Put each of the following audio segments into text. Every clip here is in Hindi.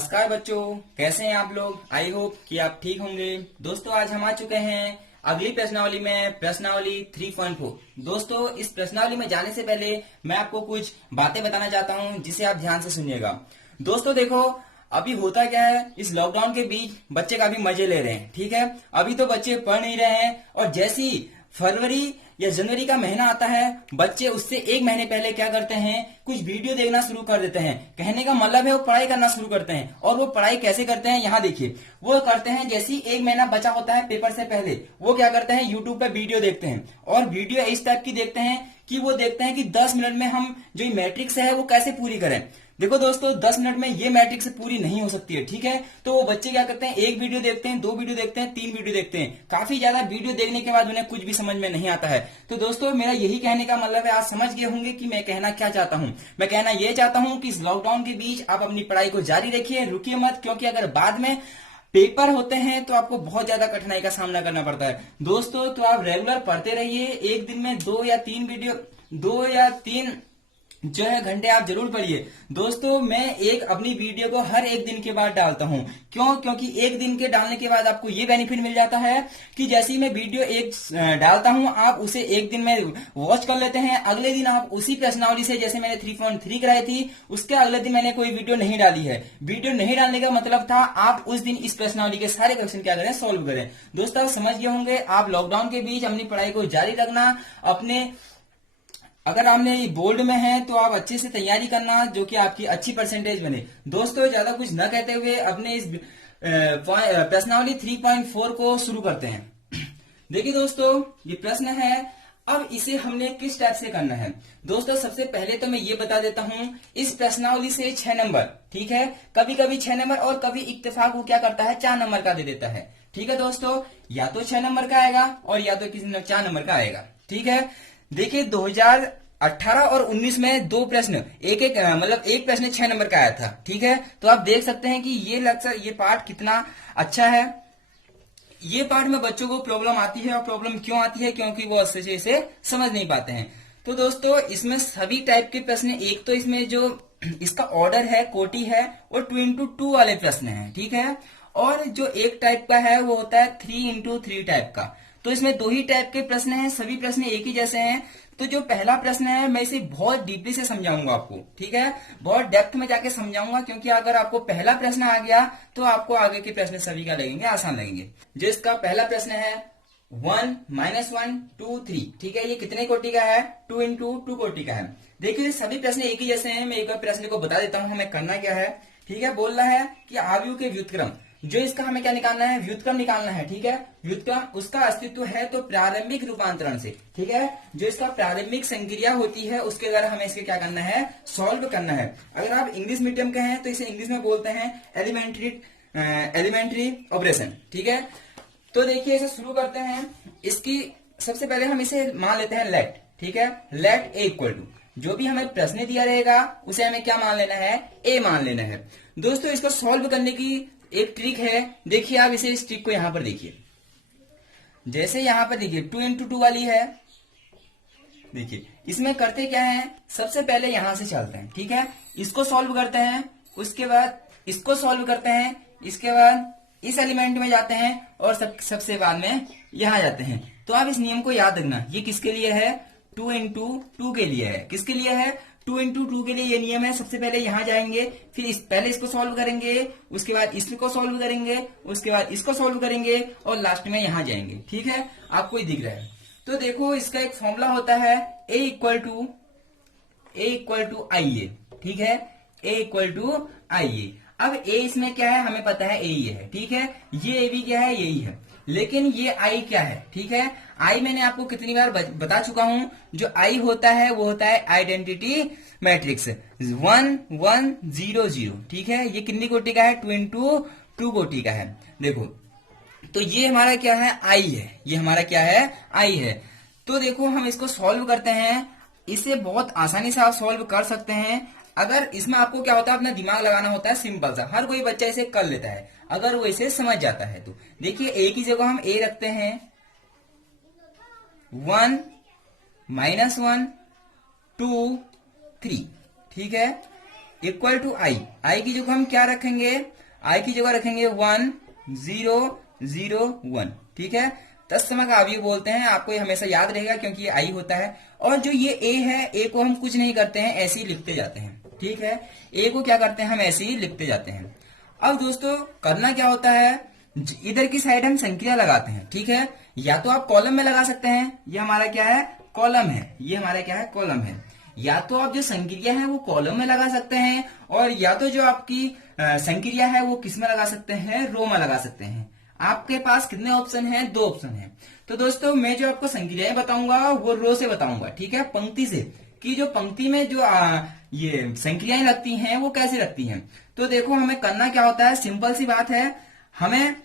नमस्कार बच्चों, कैसे हैं आप लोग। आई होप कि आप ठीक होंगे। दोस्तों आज हम आ चुके हैं अगली प्रश्नावली में, प्रश्नावली 3.4। दोस्तों इस प्रश्नावली में जाने से पहले मैं आपको कुछ बातें बताना चाहता हूं जिसे आप ध्यान से सुनिएगा। दोस्तों देखो, अभी होता क्या है, इस लॉकडाउन के बीच बच्चे काफी मजे ले रहे हैं। ठीक है, अभी तो बच्चे पढ़ नहीं रहे हैं और जैसी फरवरी या जनवरी का महीना आता है, बच्चे उससे एक महीने पहले क्या करते हैं, कुछ वीडियो देखना शुरू कर देते हैं। कहने का मतलब है वो पढ़ाई करना शुरू करते हैं। और वो पढ़ाई कैसे करते हैं, यहाँ देखिए। वो करते हैं जैसे ही एक महीना बचा होता है पेपर से पहले, वो क्या करते हैं, यूट्यूब पे वीडियो देखते हैं। और वीडियो इस टाइप की देखते हैं कि वो देखते हैं कि 10 मिनट में हम जो मैट्रिक्स है वो कैसे पूरी करें। देखो दोस्तों, 10 मिनट में ये मैट्रिक्स पूरी नहीं हो सकती है। ठीक है, तो वो बच्चे क्या करते हैं, एक वीडियो देखते हैं, 2 वीडियो देखते हैं, 3 वीडियो देखते हैं। काफी ज्यादा वीडियो देखने के बाद उन्हें कुछ भी समझ में नहीं आता है। तो दोस्तों मेरा यही कहने का मतलब है, आप समझ गए होंगे कि मैं कहना क्या चाहता हूं। मैं कहना ये चाहता हूं कि इस लॉकडाउन के बीच आप अपनी पढ़ाई को जारी रखिए, रुकिए मत, क्योंकि अगर बाद में पेपर होते हैं तो आपको बहुत ज्यादा कठिनाई का सामना करना पड़ता है। दोस्तों तो आप रेगुलर पढ़ते रहिए, एक दिन में 2 या 3 वीडियो, 2 या 3 जो है घंटे आप जरूर पढ़िए। दोस्तों मैं एक अपनी वीडियो को हर एक दिन के बाद डालता हूं। क्यों? क्योंकि एक दिन के डालने के बाद आपको ये बेनिफिट मिल जाता है कि जैसे ही मैं वीडियो एक डालता हूं, आप उसे एक दिन में वॉच कर लेते हैं। अगले दिन आप उसी प्रश्नावली से, जैसे मैंने 3.3 कराई थी, उसके अगले दिन मैंने कोई वीडियो नहीं डाली है। वीडियो नहीं डालने का मतलब था आप उस दिन इस प्रश्नावली के सारे क्वेश्चन क्या करें, सॉल्व करें। दोस्तों आप समझ गए होंगे, आप लॉकडाउन के बीच अपनी पढ़ाई को जारी रखना। अपने अगर आपने बोर्ड में है तो आप अच्छे से तैयारी करना, जो कि आपकी अच्छी परसेंटेज बने। दोस्तों ज्यादा कुछ न कहते हुए अपने इस प्रश्नावली 3.4 को शुरू करते हैं। देखिए दोस्तों, ये प्रश्न है, अब इसे हमने किस टाइप से करना है। दोस्तों सबसे पहले तो मैं ये बता देता हूं, इस प्रश्नावली से 6 नंबर, ठीक है, कभी कभी 6 नंबर और कभी इत्तेफाक वो क्या करता है, 4 नंबर का दे देता है। ठीक है दोस्तों, या तो 6 नंबर का आएगा और या तो किसी 4 नंबर का आएगा। ठीक है, देखिए 2018 और 19 में 2 प्रश्न, मतलब एक प्रश्न 6 नंबर का आया था। ठीक है, तो आप देख सकते हैं कि ये पार्ट कितना अच्छा है। ये पार्ट में बच्चों को प्रॉब्लम आती है, और प्रॉब्लम क्यों आती है, क्योंकि वो अच्छे से इसे समझ नहीं पाते हैं। तो दोस्तों इसमें सभी टाइप के प्रश्न, एक तो इसमें जो इसका ऑर्डर है, कोटि है, और 2 into 2 वाले प्रश्न है। ठीक है, और जो एक टाइप का है वो होता है 3 into 3 टाइप का। तो इसमें 2 ही टाइप के प्रश्न हैं, सभी प्रश्न एक ही जैसे हैं। तो जो पहला प्रश्न है, मैं इसे बहुत डीपली से समझाऊंगा आपको। ठीक है, बहुत डेप्थ में जाके समझाऊंगा, क्योंकि अगर आपको पहला प्रश्न आ गया तो आपको आगे के प्रश्न सभी का लगेंगे, आसान लगेंगे। जो इसका पहला प्रश्न है 1 -1 2 3, ठीक है, ये कितने कोटि का है, 2 into 2 कोटि का है। देखिए सभी प्रश्न एक ही जैसे हैं। मैं एक बार प्रश्न को बता देता हूं हमें करना क्या है। ठीक है, बोल रहा है कि आयु के व्युत्क्रम, जो इसका हमें क्या निकालना है, व्युत्क्रम निकालना है। ठीक है, व्युत्क्रम उसका अस्तित्व है तो प्रारंभिक रूपांतरण से। ठीक है, जो इसका प्रारंभिक संक्रिया होती है उसके द्वारा हमें इसके क्या करना है, सॉल्व करना है। अगर आप इंग्लिश मीडियम के हैं तो इसे इंग्लिश में बोलते हैं एलिमेंट्री ऑपरेशन। ठीक है, तो देखिए इसे शुरू करते हैं। इसकी सबसे पहले हम इसे मान लेते हैं लेट। ठीक है, लेट ए इक्वल टू, जो भी हमें प्रश्न दिया रहेगा उसे हमें क्या मान लेना है, ए मान लेना है। दोस्तों इसको सॉल्व करने की एक ट्रिक है। देखिए आप इस ट्रिक को यहां पर देखिए, जैसे यहां पर देखिए 2 into 2 वाली है। देखिए इसमें करते क्या है, सबसे पहले यहां से चलते हैं। ठीक है, इसको सॉल्व करते हैं, उसके बाद इसको सॉल्व करते हैं, इसके बाद इस एलिमेंट में जाते हैं, और सबसे बाद में यहां जाते हैं। तो आप इस नियम को याद रखना, ये किसके लिए है, 2 into 2 के लिए है। किसके लिए है, 2 into 2 के लिए ये नियम है। सबसे पहले यहां जाएंगे, फिर पहले इसको सॉल्व करेंगे, उसके बाद इसको सॉल्व करेंगे, उसके बाद इसको सॉल्व करेंगे, और लास्ट में यहां जाएंगे। ठीक है, आपको ही दिख रहा है। तो देखो इसका एक फॉर्मूला होता है, ए इक्वल टू आई ए। ठीक है, ए इक्वल टू आई ए। अब ए इसमें क्या है, हमें पता है ए ही है। ठीक है, ये ए भी क्या है, यही है। लेकिन ये आई क्या है, ठीक है, आई मैंने आपको कितनी बार बता चुका हूं। जो आई होता है वो होता है आइडेंटिटी मैट्रिक्स 1 1 0 0। ठीक है, ये कितनी कोटि का है, 2 into 2 कोटि का है। देखो तो ये हमारा क्या है, आई है, ये हमारा क्या है, आई है। तो देखो हम इसको सॉल्व करते हैं, इसे बहुत आसानी से आप सॉल्व कर सकते हैं। अगर इसमें आपको क्या होता है, अपना दिमाग लगाना होता है, सिंपल सा, हर कोई बच्चा इसे कर लेता है अगर वो इसे समझ जाता है तो। देखिए ए की जगह हम ए रखते हैं, 1 -1 2 3। ठीक है, इक्वल टू आई। आई की जगह हम क्या रखेंगे, आई की जगह रखेंगे 1 0 0 1। ठीक है, तत्सम का अवयव बोलते हैं, आपको ये हमेशा याद रहेगा क्योंकि ये आई होता है। और जो ये ए है, ए को हम कुछ नहीं करते हैं, ऐसे ही लिखते जाते हैं। ठीक है, ए को क्या करते हैं, हम ऐसे ही लिखते जाते हैं। अब दोस्तों करना क्या होता है, इधर की साइड हम संक्रिया लगाते हैं। ठीक है, या तो आप कॉलम में लगा सकते हैं, ये हमारा क्या है, कॉलम है, ये हमारा क्या है, कॉलम है। या तो आप जो संक्रिया है वो कॉलम में लगा सकते हैं, और या तो जो आपकी संक्रिया है वो किस में लगा सकते हैं, रो में लगा सकते हैं। आपके पास कितने ऑप्शन हैं, 2 ऑप्शन हैं। तो दोस्तों मैं जो आपको संक्रियाएं बताऊंगा वो रो से बताऊंगा। ठीक है, पंक्ति से, कि जो पंक्ति में जो ये संक्रियाएं लगती हैं वो कैसे लगती हैं। तो देखो हमें करना क्या होता है, सिंपल सी बात है, हमें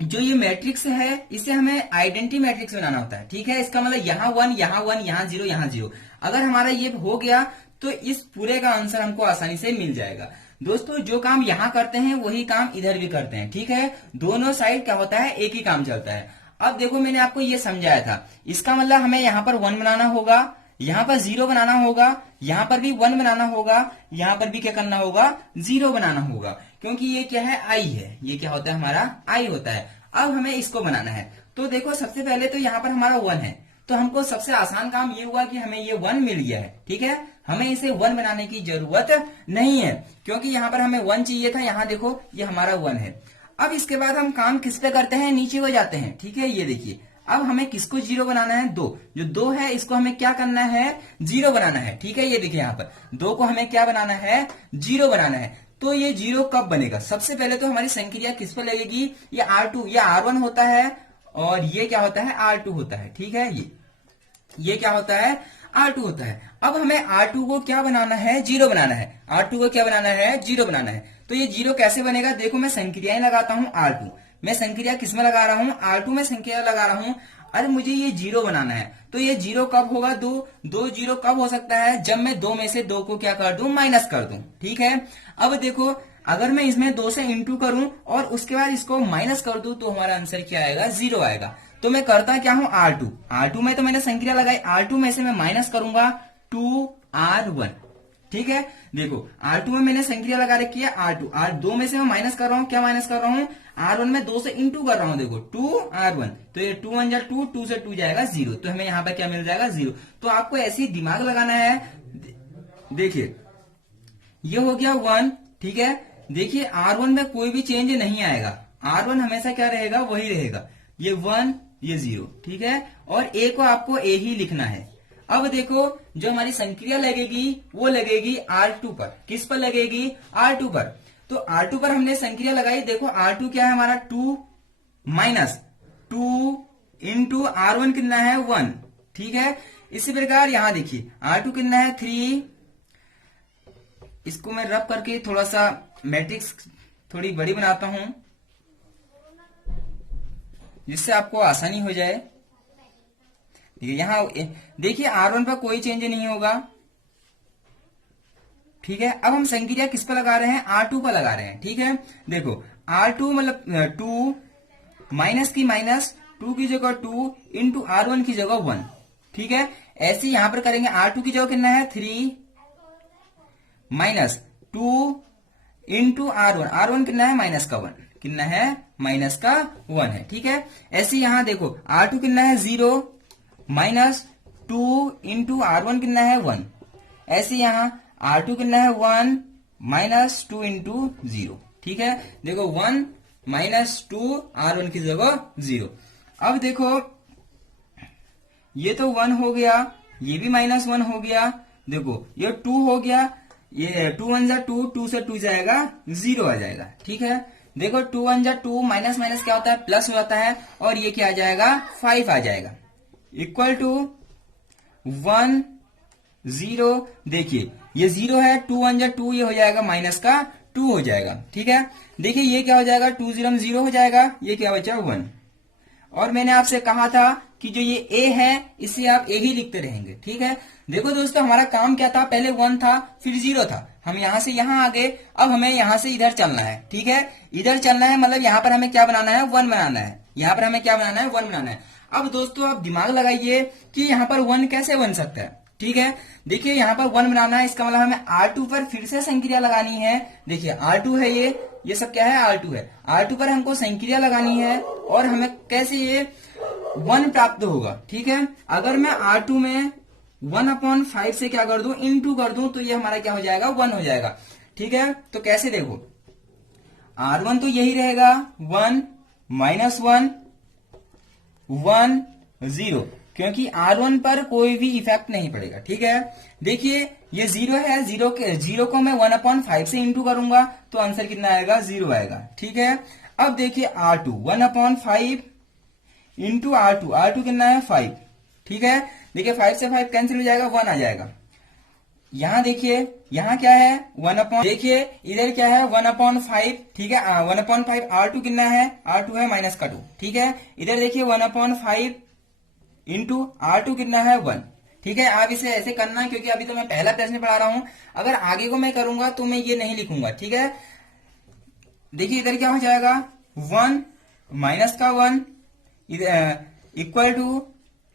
जो ये मैट्रिक्स है इसे हमें आइडेंटिटी मैट्रिक्स बनाना होता है। ठीक है, इसका मतलब यहाँ 1 यहाँ 1 यहाँ 0 यहाँ 0। अगर हमारा ये हो गया तो इस पूरे का आंसर हमको आसानी से मिल जाएगा। दोस्तों जो काम यहाँ करते हैं वही काम इधर भी करते हैं। ठीक है, दोनों साइड क्या होता है, एक ही काम चलता है। अब देखो मैंने आपको ये समझाया था, इसका मतलब हमें यहाँ पर 1 बनाना होगा, यहाँ पर 0 बनाना होगा, यहाँ पर भी 1 बनाना होगा, यहाँ पर भी क्या करना होगा, 0 बनाना होगा, क्योंकि ये क्या है, आई है, ये क्या होता है, हमारा आई होता है। अब हमें इसको बनाना है। तो देखो सबसे पहले तो यहाँ पर हमारा 1 है, तो हमको सबसे आसान काम ये हुआ कि हमें ये 1 मिल गया है। ठीक है, हमें इसे 1 बनाने की जरूरत नहीं है, क्योंकि यहाँ पर हमें 1 चाहिए था, यहाँ देखो ये हमारा 1 है। अब इसके बाद हम काम किस पे करते हैं, नीचे हो जाते हैं। ठीक है, ये देखिए अब हमें किसको 0 बनाना है, 2, जो 2 है इसको हमें क्या करना है, 0 बनाना है। ठीक है, ये देखिए यहाँ पर 2 को हमें क्या बनाना है, 0 बनाना है। तो ये 0 कब बनेगा, सबसे पहले तो हमारी संक्रिया किस पर लगेगी, ये R2, ये R1 होता है, और ये क्या होता है, R2 होता है। ठीक है, ये क्या होता है, R2 होता है। अब हमें R2 को क्या बनाना है, 0 बनाना है। R2 को क्या बनाना है, 0 बनाना है। तो ये 0 कैसे बनेगा, देखो मैं संक्रियाएं लगाता हूं R2, मैं संक्रिया किसमें लगा रहा हूं, R2 में संक्रिया लगा रहा हूं। अरे मुझे ये 0 बनाना है, तो ये 0 कब होगा, 2 0 कब हो सकता है, जब मैं 2 में से 2 को क्या कर दूं, माइनस कर दूं। ठीक है, अब देखो अगर मैं इसमें 2 से इंटू करूं और उसके बाद इसको माइनस कर दूं तो हमारा आंसर क्या आएगा, 0 आएगा। तो मैं करता क्या हूं, R2 में तो मैंने संक्रिया लगाई, R2 में से मैं माइनस करूंगा 2R1। ठीक है, देखो R2 में मैंने संक्रिया लगा रखी है R2 में से मैं माइनस कर रहा हूं, क्या माइनस कर रहा हूं, R1 में 2 से इंटू कर रहा हूं, देखो 2R1, तो ये 2 1 जा 2, 2 से 2 जाएगा 0, तो हमें यहाँ पे क्या मिल जाएगा, 0। तो आपको ऐसे ही दिमाग लगाना है। देखिए ये हो गया 1। ठीक है, देखिए R1 में कोई भी चेंज नहीं आएगा, R1 हमेशा क्या रहेगा, वही रहेगा, ये 1 ये 0। ठीक है, और ए को आपको ए ही लिखना है। अब देखो जो हमारी संक्रिया लगेगी वो लगेगी R2 पर, किस पर लगेगी, R2 पर। तो R2 पर हमने संक्रिया लगाई, देखो R2 क्या है हमारा, 2 माइनस 2 इंटू R1 कितना है, 1। ठीक है, इसी प्रकार यहां देखिए R2 कितना है, 3। इसको मैं रब करके थोड़ा सा मैट्रिक्स थोड़ी बड़ी बनाता हूं जिससे आपको आसानी हो जाए। यहां देखिए R1 पर कोई चेंज नहीं होगा। ठीक है, अब हम संक्रिया किस पर लगा रहे हैं, R2 पर लगा रहे हैं। ठीक है, देखो R2 मतलब 2 माइनस की माइनस, 2 की जगह 2 इंटू R1 की जगह 1। ठीक है, ऐसे यहां पर करेंगे, R2 की जगह कितना है, 3 माइनस 2 इंटू R1 कितना है, माइनस का 1, कितना है, माइनस का 1 है। ठीक है, ऐसे यहां देखो R2 कितना है, 0 माइनस 2 इंटू R1 कितना है, 1। ऐसे यहां R2 कितना है, 1 माइनस 2 इंटू 0। ठीक है, देखो 1 माइनस 2 R1 की जगह 0। अब देखो ये तो 1 हो गया, ये भी माइनस 1 हो गया, देखो ये 2 हो गया, ये 2 1 जा 2, 2 से 2 जाएगा 0 आ जाएगा। ठीक है, देखो 2 1 जा 2, माइनस माइनस क्या होता है, प्लस हो जाता है, और ये क्या आ जाएगा, 5 आ जाएगा, इक्वल टू 1 0। देखिए ये 0 है, 2 1 जा 2, ये हो जाएगा माइनस का 2 हो जाएगा। ठीक है, देखिए ये क्या हो जाएगा, 2 0 0 हो जाएगा, ये क्या बचा, 1। और मैंने आपसे कहा था कि जो ये a है इसे आप a ही लिखते रहेंगे। ठीक है, देखो दोस्तों हमारा काम क्या था, पहले 1 था फिर 0 था, हम यहां से यहां आ गए, अब हमें यहां से इधर चलना है। ठीक है, इधर चलना है मतलब यहां पर हमें क्या बनाना है, 1 बनाना है, यहां पर हमें क्या बनाना है, 1 बनाना है। अब दोस्तों आप दिमाग लगाइए कि यहां पर 1 कैसे बन सकता है। ठीक है। देखिए यहाँ पर 1 बनाना है, इसका मतलब हमें R2 पर फिर से संक्रिया लगानी है। देखिए R2 है, ये सब क्या है, R2 है। R2 पर हमको संक्रिया लगानी है और हमें कैसे ये 1 प्राप्त होगा। ठीक है, अगर मैं R2 में 1/5 से क्या कर दूं, इनटू कर दूं, तो ये हमारा क्या हो जाएगा, 1 हो जाएगा। ठीक है, तो कैसे, देखो R1 तो यही रहेगा 1 -1 1 0, क्योंकि R1 पर कोई भी इफेक्ट नहीं पड़ेगा। ठीक है, देखिए ये 0 है, 0 को मैं 1/5 से इंटू करूंगा तो आंसर कितना आएगा, 0 आएगा। ठीक है, अब देखिए R2 1/5 इंटू R2 कितना है, 5। ठीक है, देखिए 5 से 5 कैंसिल हो जाएगा, 1 आ जाएगा। यहां देखिए, यहां क्या है, देखिए इधर क्या है, 1/5। ठीक है, 1/5 R2 कितना है, R2 है -2। ठीक है, इधर देखिए 1/5 इंटू R2 कितना है, 1। ठीक है, आप इसे ऐसे करना है, क्योंकि अभी तो मैं पहला प्रश्न पढ़ा रहा हूं। अगर आगे को मैं करूंगा तो मैं ये नहीं लिखूंगा। ठीक है, देखिए इधर क्या हो जाएगा, 1 -1 इक्वल टू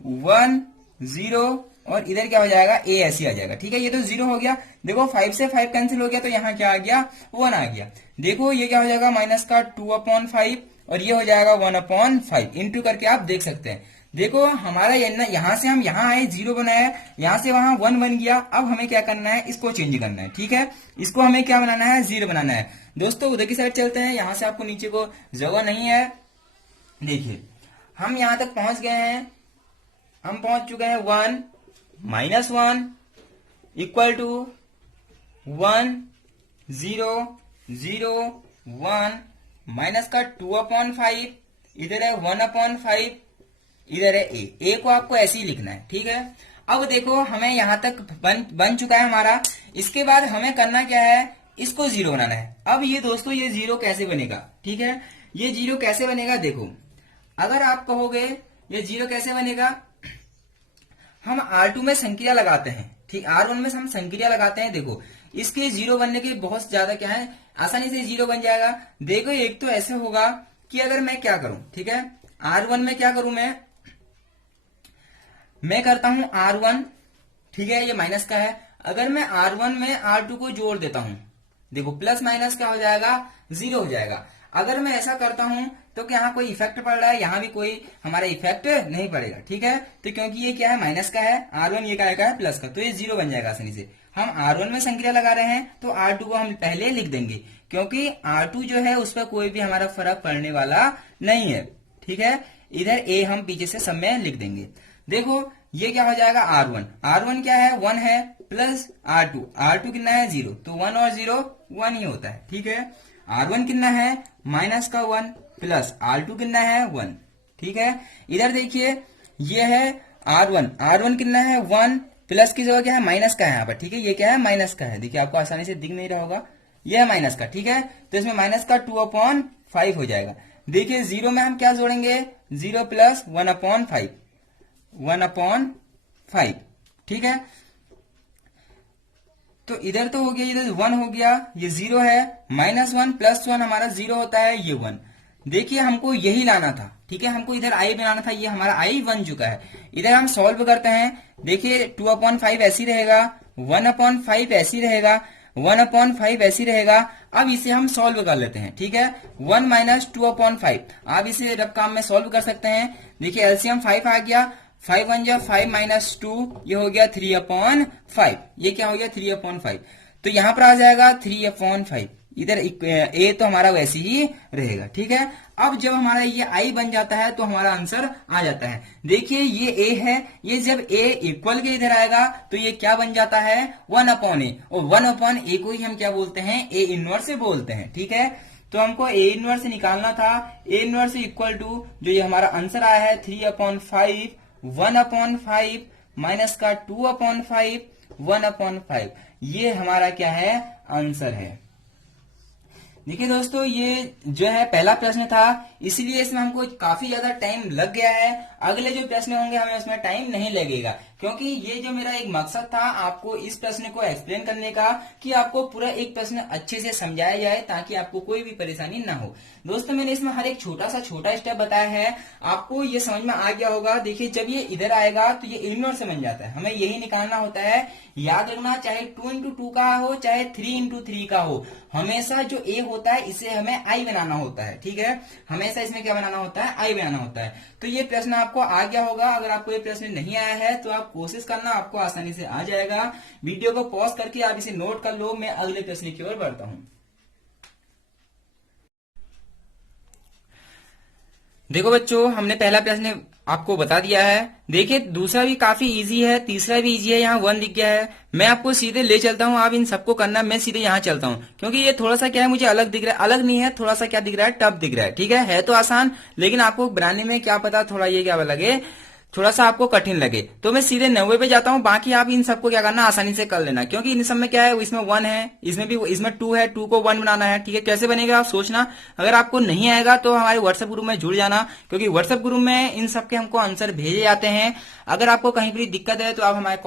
1 0, और इधर क्या हो जाएगा, a ऐसे आ जाएगा। ठीक है, ये तो 0 हो गया। देखो 5 से 5 कैंसिल हो गया, तो यहाँ क्या आ गया, 1 आ गया। देखो ये क्या हो जाएगा, -2/5, और ये हो जाएगा 1/5। इंटू करके आप देख सकते हैं। देखो हमारा यहां से हम यहाँ आए, 0 बनाया, यहां से वहां 1 बन गया। अब हमें क्या करना है, इसको चेंज करना है। ठीक है, इसको हमें क्या बनाना है, 0 बनाना है। दोस्तों उधर की साइड चलते हैं, यहां से आपको नीचे को जगह नहीं है। देखिए हम यहां तक पहुंच गए हैं, हम पहुंच चुके हैं 1 -1 इक्वल टू 1 0 0 1 -2/5, इधर है 1/5, इधर है a को आपको ऐसे ही लिखना है। ठीक है, अब देखो हमें यहां तक बन चुका है हमारा। इसके बाद हमें करना क्या है, इसको 0 बनाना है। अब ये दोस्तों ये 0 कैसे बनेगा, ठीक है, ये 0 कैसे बनेगा, देखो अगर आप कहोगे ये 0 कैसे बनेगा, हम R2 में संक्रिया लगाते हैं। ठीक, R1 में हम संक्रिया लगाते हैं। देखो इसके 0 बनने के बहुत ज्यादा क्या है, आसानी से 0 बन जाएगा। देखो एक तो ऐसे होगा कि अगर मैं क्या करूं, ठीक है, R1 में क्या करूं, मैं करता हूं R1, ठीक है, ये माइनस का है। अगर मैं R1 में R2 को जोड़ देता हूं, देखो प्लस माइनस क्या हो जाएगा, 0 हो जाएगा। अगर मैं ऐसा करता हूं तो क्या यहाँ कोई इफेक्ट पड़ रहा है, यहाँ भी कोई हमारा इफेक्ट नहीं पड़ेगा। ठीक है, तो क्योंकि ये क्या है, माइनस का है, R1 ये क्या है, प्लस का, तो ये 0 बन जाएगा आसानी से। हम R1 में संक्रिया लगा रहे हैं तो R2 को हम पहले लिख देंगे, क्योंकि R2 जो है उस पर कोई भी हमारा फर्क पड़ने वाला नहीं है। ठीक है, इधर a हम पीछे से सब में लिख देंगे। देखो ये क्या हो जाएगा, R1 क्या है, 1 है, प्लस R2 कितना है, 0, तो 1 और 0 1 ही होता है। ठीक है, R1 कितना है, -1, प्लस R2 कितना है, 1। ठीक है, इधर देखिए ये है R1 कितना है, 1, प्लस की जगह क्या है, माइनस का है यहाँ पर। ठीक है, ये क्या है, माइनस का है। देखिए आपको आसानी से दिख नहीं रहा होगा, ये है माइनस का। ठीक है, तो इसमें माइनस का 2/5 हो जाएगा। देखिए 0 में हम क्या जोड़ेंगे, 0 प्लस 1/5, 1/5। ठीक है, तो इधर तो हो गया, इधर 1 हो गया, ये 0 है, -1 प्लस 1 हमारा 0 होता है, ये 1। देखिए हमको यही लाना था। ठीक है, हमको इधर i बनाना था, ये हमारा i बन चुका है। इधर हम सॉल्व करते हैं। देखिए 2/5 ऐसी रहेगा, 1/5 ऐसी रहेगा, 1/5 ऐसी रहेगा। अब इसे हम सॉल्व कर लेते हैं। ठीक है, 1 - 2/5, आप इसे रफ काम में सॉल्व कर सकते हैं। देखिए एलसीएम 5 आ गया, 5 1 जा 5 - 2, ये हो गया 3/5। ये क्या हो गया, 3/5। तो यहां पर आ जाएगा 3/5। इधर a तो हमारा वैसे ही रहेगा। ठीक है, अब जब हमारा ये i बन जाता है तो हमारा आंसर आ जाता है। देखिए ये a है, ये जब a इक्वल के इधर आएगा तो ये क्या बन जाता है, 1/a, और 1/a को ही हम क्या बोलते हैं, a इनवर्स से बोलते हैं। ठीक है, तो हमको a इनवर्स से निकालना था। a इनवर्स इक्वल टू जो ये हमारा आंसर आया है 3/5, 1/5 माइनस का 2/5, 1/5, ये हमारा क्या है, आंसर है। देखिए दोस्तों ये जो है पहला प्रश्न था, इसलिए इसमें हमको काफी ज्यादा टाइम लग गया है। अगले जो प्रश्न होंगे हमें उसमें टाइम नहीं लगेगा, क्योंकि ये जो मेरा एक मकसद था आपको इस प्रश्न को एक्सप्लेन करने का, कि आपको पूरा एक प्रश्न अच्छे से समझाया जाए ताकि आपको कोई भी परेशानी ना हो। दोस्तों मैंने इसमें हर एक छोटा छोटा स्टेप बताया है, आपको ये समझ में आ गया होगा। देखिए जब ये इधर आएगा तो ये इग्नोर से बन जाता है, हमें यही निकालना होता है। याद रखना, चाहे 2 into 2 का हो चाहे 3 into 3 का हो, हमेशा जो ए होता है इसे हमें आई बनाना होता है। ठीक है, हमेशा इसमें क्या बनाना होता है, आई बनाना होता है। तो ये प्रश्न आपको आ गया होगा। अगर आपको ये प्रश्न नहीं आया है तो आप कोशिश करना, आपको आसानी से आ जाएगा। वीडियो को पॉज करके आप इसे नोट कर लो। मैं अगले प्रश्न की ओर बढ़ता हूं। देखो बच्चों, हमने पहला प्रश्न आपको बता दिया है। देखिए दूसरा भी काफी इजी है, तीसरा भी इजी है। यहाँ 1 दिख गया है, मैं आपको सीधे ले चलता हूँ। आप इन सबको करना, मैं सीधे यहाँ चलता हूँ क्योंकि ये थोड़ा सा क्या है, मुझे अलग दिख रहा है। अलग नहीं है, थोड़ा सा क्या दिख रहा है, टफ दिख रहा है। ठीक है तो आसान, लेकिन आपको बनाने में क्या पता थोड़ा ये क्या लगे, थोड़ा सा आपको कठिन लगे। तो मैं सीधे 90 पे जाता हूँ। बाकी आप इन सबको क्या करना, आसानी से कर लेना, क्योंकि इन सब में क्या है, इसमें 1 है, इसमें 2 है, 2 को 1 बनाना है। ठीक है, कैसे बनेगा आप सोचना। अगर आपको नहीं आएगा तो हमारे व्हाट्सएप ग्रुप में जुड़ जाना, क्योंकि व्हाट्सएप ग्रुप में इन सबके हमको आंसर भेजे जाते हैं। अगर आपको कहीं भी दिक्कत है तो आप हमारे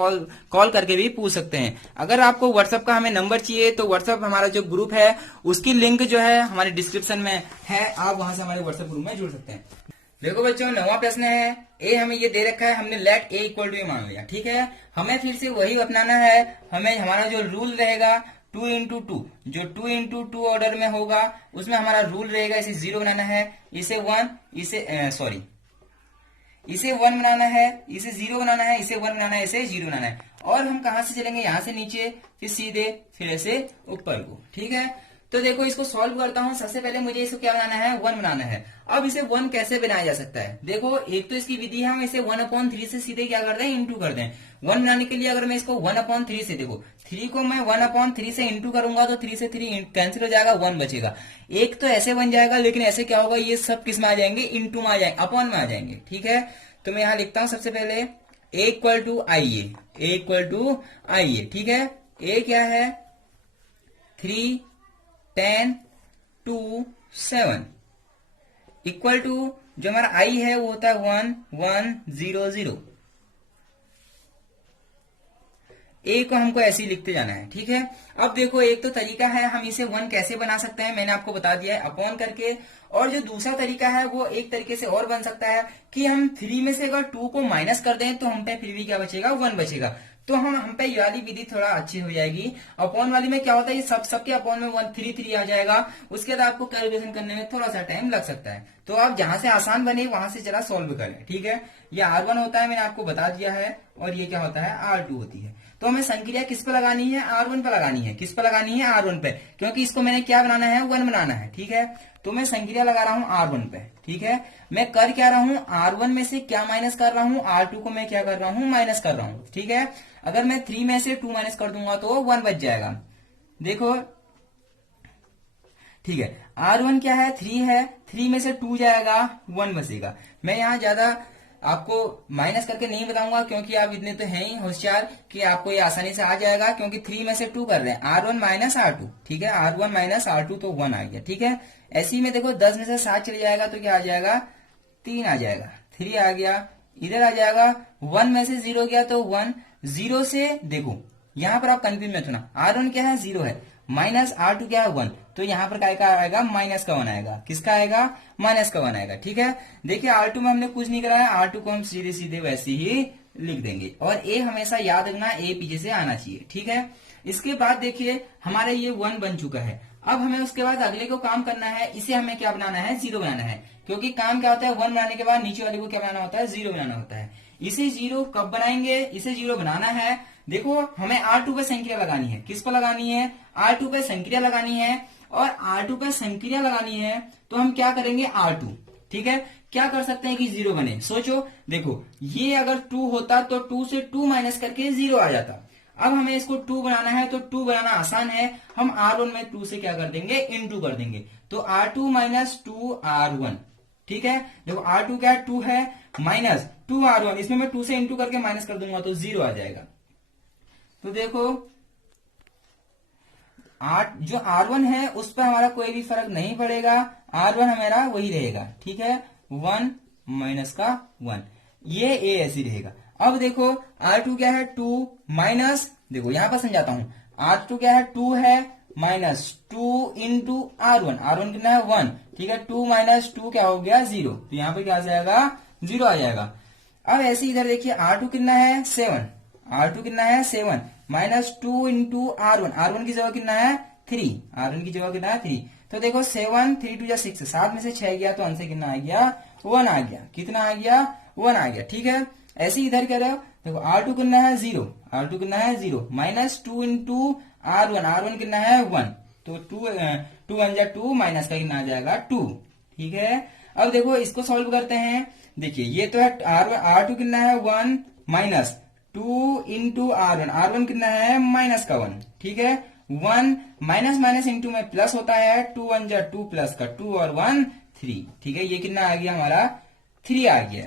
कॉल करके भी पूछ सकते हैं। अगर आपको व्हाट्सएप का हमें नंबर चाहिए तो व्हाट्सएप हमारा जो ग्रुप है उसकी लिंक जो है हमारे डिस्क्रिप्शन में है, आप वहां से हमारे व्हाट्सएप ग्रुप में जुड़ सकते हैं। देखो बच्चों 9वां प्रश्न है, ए हमें ये दे रखा है, हमने लेट ए इक्वल टू ए मान लिया। ठीक है, हमें फिर से वही अपनाना है। हमें हमारा जो रूल रहेगा 2 into 2, जो 2 into 2 ऑर्डर में होगा उसमें हमारा रूल रहेगा, इसे 0 बनाना है, इसे 1 इसे 1 बनाना है, इसे 0 बनाना है, इसे 1 बनाना है, इसे 0 बनाना है। और हम कहां से चलेंगे, यहां से नीचे, फिर सीधे, फिर ऐसे ऊपर को। ठीक है, तो देखो इसको सॉल्व करता हूं। सबसे पहले मुझे इसको क्या बनाना है, 1 बनाना है। अब इसे 1 कैसे बनाया जा सकता है, देखो एक तो इसकी विधि है, हम इसे 1/3 से सीधे क्या कर दें, इंटू कर दें। 1 बनाने के लिए अगर मैं इसको 1/3 से, देखो 3 को मैं 1/3 से इंटू करूंगा तो 3 से 3 कैंसिल हो जाएगा, 1 बचेगा। एक तो ऐसे बन जाएगा, लेकिन ऐसे क्या होगा, ये सब किस में आ जाएंगे, इंटू में आ जाएंगे, अपॉन में आ जाएंगे। ठीक है, तो मैं यहां लिखता हूं सबसे पहले ए इक्वल टू आई ए। ठीक है, ए क्या है, 3 10 2 7 इक्वल टू जो हमारा आई है वो होता है 1 1 0 0। ए को हमको ऐसे ही लिखते जाना है। ठीक है, अब देखो एक तो तरीका है, हम इसे 1 कैसे बना सकते हैं, मैंने आपको बता दिया है, अपॉन करके। और जो दूसरा तरीका है वो एक तरीके से और बन सकता है कि हम 3 में से अगर 2 को माइनस कर दें तो हम पे फिर भी क्या बचेगा, 1 बचेगा। तो हम पे ये वाली विधि थोड़ा अच्छी हो जाएगी। अपॉन वाली में क्या होता है, ये सबके अपॉन में 1 3 3 आ जाएगा, उसके बाद आपको कैलकुलेशन करने में थोड़ा सा टाइम लग सकता है। तो आप जहां से आसान बने वहां से जरा सॉल्व करें। ठीक है, ये R1 होता है, मैंने आपको बता दिया है, और ये क्या होता है, R2 होती है। तो हमें संक्रिया किस पे लगानी है, R1 पे लगानी है। किस पे लगानी है, R1 पे, क्योंकि इसको मैंने क्या बनाना है, 1 बनाना है। ठीक है, तो मैं संक्रिया लगा रहा हूं R1 पे। ठीक है, मैं कर क्या रहा हूं, R1 में से क्या माइनस कर रहा हूं, R2 को मैं क्या कर रहा हूं, माइनस कर रहा हूं। ठीक है, अगर मैं 3 में से 2 माइनस कर दूंगा तो 1 बच जाएगा। देखो ठीक है, R1 क्या है, 3 है, 3 में से 2 जाएगा, 1 बचेगा। मैं यहाँ ज्यादा आपको माइनस करके नहीं बताऊंगा, क्योंकि आप इतने तो हैं ही होशियार कि आपको ये आसानी से आ जाएगा, क्योंकि 3 में से 2 कर रहे हैं, R1 माइनस R2। ठीक है, R1 माइनस R2 तो 1 आ गया। ठीक है, ऐसे ही में देखो 10 में से 7 चले जाएगा तो क्या आ जाएगा, 3 आ जाएगा, 3 आ गया, इधर आ जाएगा, 1 में से 0 गया तो 1, 0 से देखो यहाँ पर आप कंफ्यूज मत होना, R1 क्या है, 0 है, माइनस R2 क्या है, 1, तो यहाँ पर क्या आएगा, माइनस का 1 आएगा। किसका आएगा, माइनस का 1 आएगा। ठीक है, देखिए R2 में हमने कुछ नहीं कराया, R2 को हम सीधे सीधे वैसे ही लिख देंगे। और ए हमेशा याद रखना, ए पीछे से आना चाहिए। ठीक है, इसके बाद देखिए हमारा ये 1 बन चुका है। अब हमें उसके बाद अगले को काम करना है, इसे हमें क्या बनाना है, 0 बनाना है। क्योंकि काम क्या होता है, 1 बनाने के बाद नीचे वाले को क्या बनाना होता है, 0 बनाना होता है। इसे 0 कब बनाएंगे, इसे 0 बनाना है, देखो हमें R2 पे संक्रिया लगानी है। किस पर लगानी है, R2 पे संक्रिया लगानी है। और R2 पे संक्रिया लगानी है तो हम क्या करेंगे, R2। ठीक है, क्या कर सकते हैं कि 0 बने, सोचो। देखो ये अगर 2 होता तो 2 से 2 माइनस करके 0 आ जाता। अब हमें इसको 2 बनाना है, तो 2 बनाना आसान है, हम R1 में 2 से क्या कर देंगे, इनटू कर देंगे, तो R2 माइनस 2 R1। ठीक है, देखो R2 क्या है, 2 है, माइनस 2 R1, इसमें मैं 2 से इंटू करके माइनस कर दूंगा तो 0 आ जाएगा। तो देखो जो R1 है उस पर हमारा कोई भी फर्क नहीं पड़ेगा, R1 हमारा वही रहेगा। ठीक है, 1 माइनस का 1, ये ए ऐसी रहेगा। अब देखो R2 क्या है 2 माइनस, देखो यहां पर समझाता हूं, R2 क्या है 2 है माइनस 2 इंटू R1, R1 कितना है 1, ठीक है 2 माइनस 2 क्या हो गया 0, तो यहाँ पे क्या आ जाएगा 0 आ जाएगा। अब ऐसे इधर देखिए R2 कितना है 7, R2 कितना है 7 माइनस 2 इंटू R1, R1 की जगह कितना है 3, R1 की जगह कितना है 3, तो देखो 7 3 2 6, 7 में से 6 गया तो आंसर कितना आ गया 1 आ गया, कितना आ गया 1 आ गया, ठीक है। ऐसे ही इधर कह रहे हो, देखो R2 कितना है 0, R2 कितना है 0 माइनस 2 इंटू R1, R1 कितना है 1, तो 2 1 जा 2 माइनस का कितना आ जाएगा 2, ठीक है। अब देखो इसको सॉल्व करते हैं, देखिए ये तो है R2 कितना है 1 माइनस 2 इंटू R1, R1 कितना है माइनस का 1, ठीक है 1 माइनस माइनस इंटू में प्लस होता है, 2 1 जा 2 प्लस का 2 और 1 3, ठीक है ये कितना आ गया हमारा 3 आ गया,